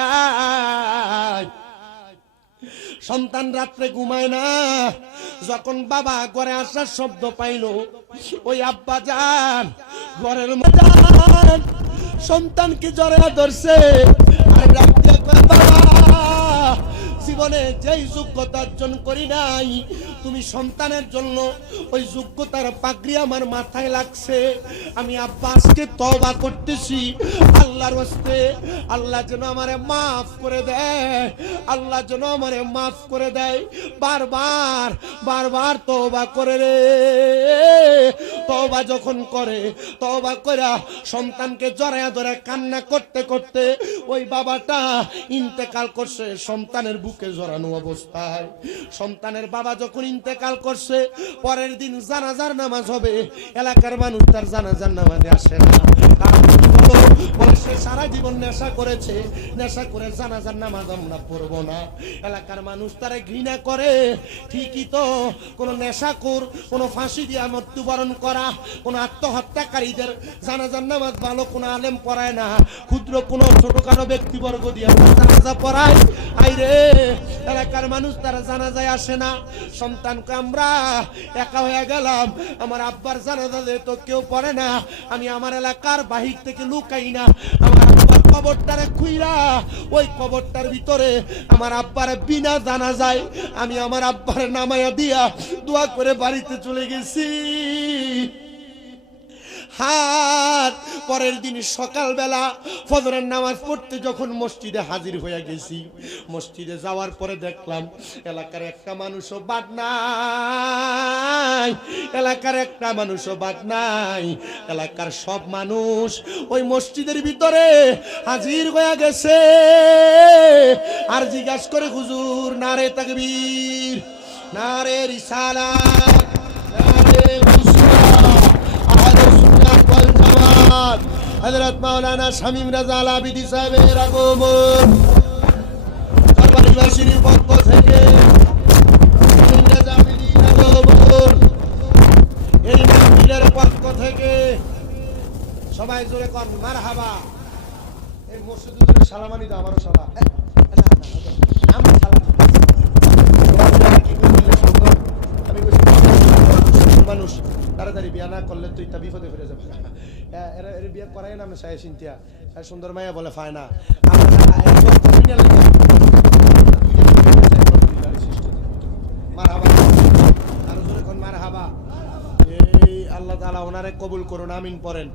সন্তান রাত্রে ঘুমায় না। যখন বাবা ঘরে আসার শব্দ পাইল, ওই আব্বা জান ঘরের মধ্যে সন্তানকে জড়াইয়া ধরছে। আর ডাক দিয়ে কয়, বাবা জীবনে যেই যোগ্যতা অর্জন করি নাই, তুমি সন্তানের জন্য ওই যোগ্যতার পাগড়ি আমার মাথায় লাগছে। আমি আব্বা আজকে তওবা করতেছি আল্লাহর ওয়াস্তে, আল্লাহ যেন আমারে মাফ করে দেয়, আল্লাহ যেন আমারে মাফ করে দেয়। বারবার বারবার তওবা করে রে। তওবা যখন করে, তওবা কইরা সন্তানকে জড়াইয়া ধরে কান্না করতে করতে ওই বাবাটা ইন্তেকাল করছে সন্তানের বুকে জড়ানো অবস্থায়। সন্তানের বাবা যখন ইন্তেকাল করছে, পরের দিন জানাজার নামাজ হবে, এলাকার মানুষ তার জানাজার নামাজে আসে না। বলে সে সারা জীবন নেশা করেছে, নেশা করে জানাজার নামাজ আমরা পড়বো না। এলাকার মানুষ তারা ঘৃণা করে। ঠিকই তো, কোন নেশাখোর, কোন ফাঁসি দিয়া মৃত্যুবরণ করা, কোন আত্মহত্যাকারীদের জানাজার নামাজ ভালো কোন আলেম পড়ায় না, ক্ষুদ্র কোন ছোটখাটো ব্যক্তিবর্গ দিয়ে জানাজা পড়ায়। আইরে এলাকার মানুষ তারা জানাজায় আসে না। সন্তানকে আমরা একা হয়ে গেলাম, আমার আব্বার জানাজা তো কেউ পড়ে না, আমি আমার এলাকার বাহির থেকে লুকাই না, আমার আব্বার কবরটারে খুইরা ওই কবরটার ভিতরে আমার আব্বার বিনা জানাজায় আমি আমার আব্বার নামায়া দিয়া দোয়া করে বাড়িতে চলে গেছি। হাত পরের দিন সকালবেলা ফজরের নামাজ পড়তে যখন মসজিদে হাজির হয়ে গেছি, মসজিদে যাওয়ার পরে দেখলাম এলাকার একটা মানুষও বাদ নাই, এলাকার একটা মানুষও বাদ নাই। এলাকার সব মানুষ ওই মসজিদের ভিতরে হাজির হয়ে গেছে। আর জিজ্ঞাসা করে, হুজুর নারে তাকবীর, নারে রিসালাত, নারে হযরত মাওলানা শামীম রাজা আল আবিদি সাহেবের আগমন। দরবারীবাসীর পক্ষ থেকে শামীম রাজা আবিদির আগমন, এই মাহফিলের পক্ষ থেকে সবাই জোরে কর মারহাবা। এই মসজিদে জোরে সালামানি দাও, আমারও সালাম। আমার সালাম আমি মানুষ তাড়াতাড়ি বিয়া না করলে তুই তা বিপদে ফিরে যাবে। এর বিয়ে করাই না আমি চাই চিন্তা, সুন্দর মাইয়া বলে ফায় না। মারহাবা, এই আল্লাহ তাআলা ওনারে কবুল করুন, আমিন পড়েন।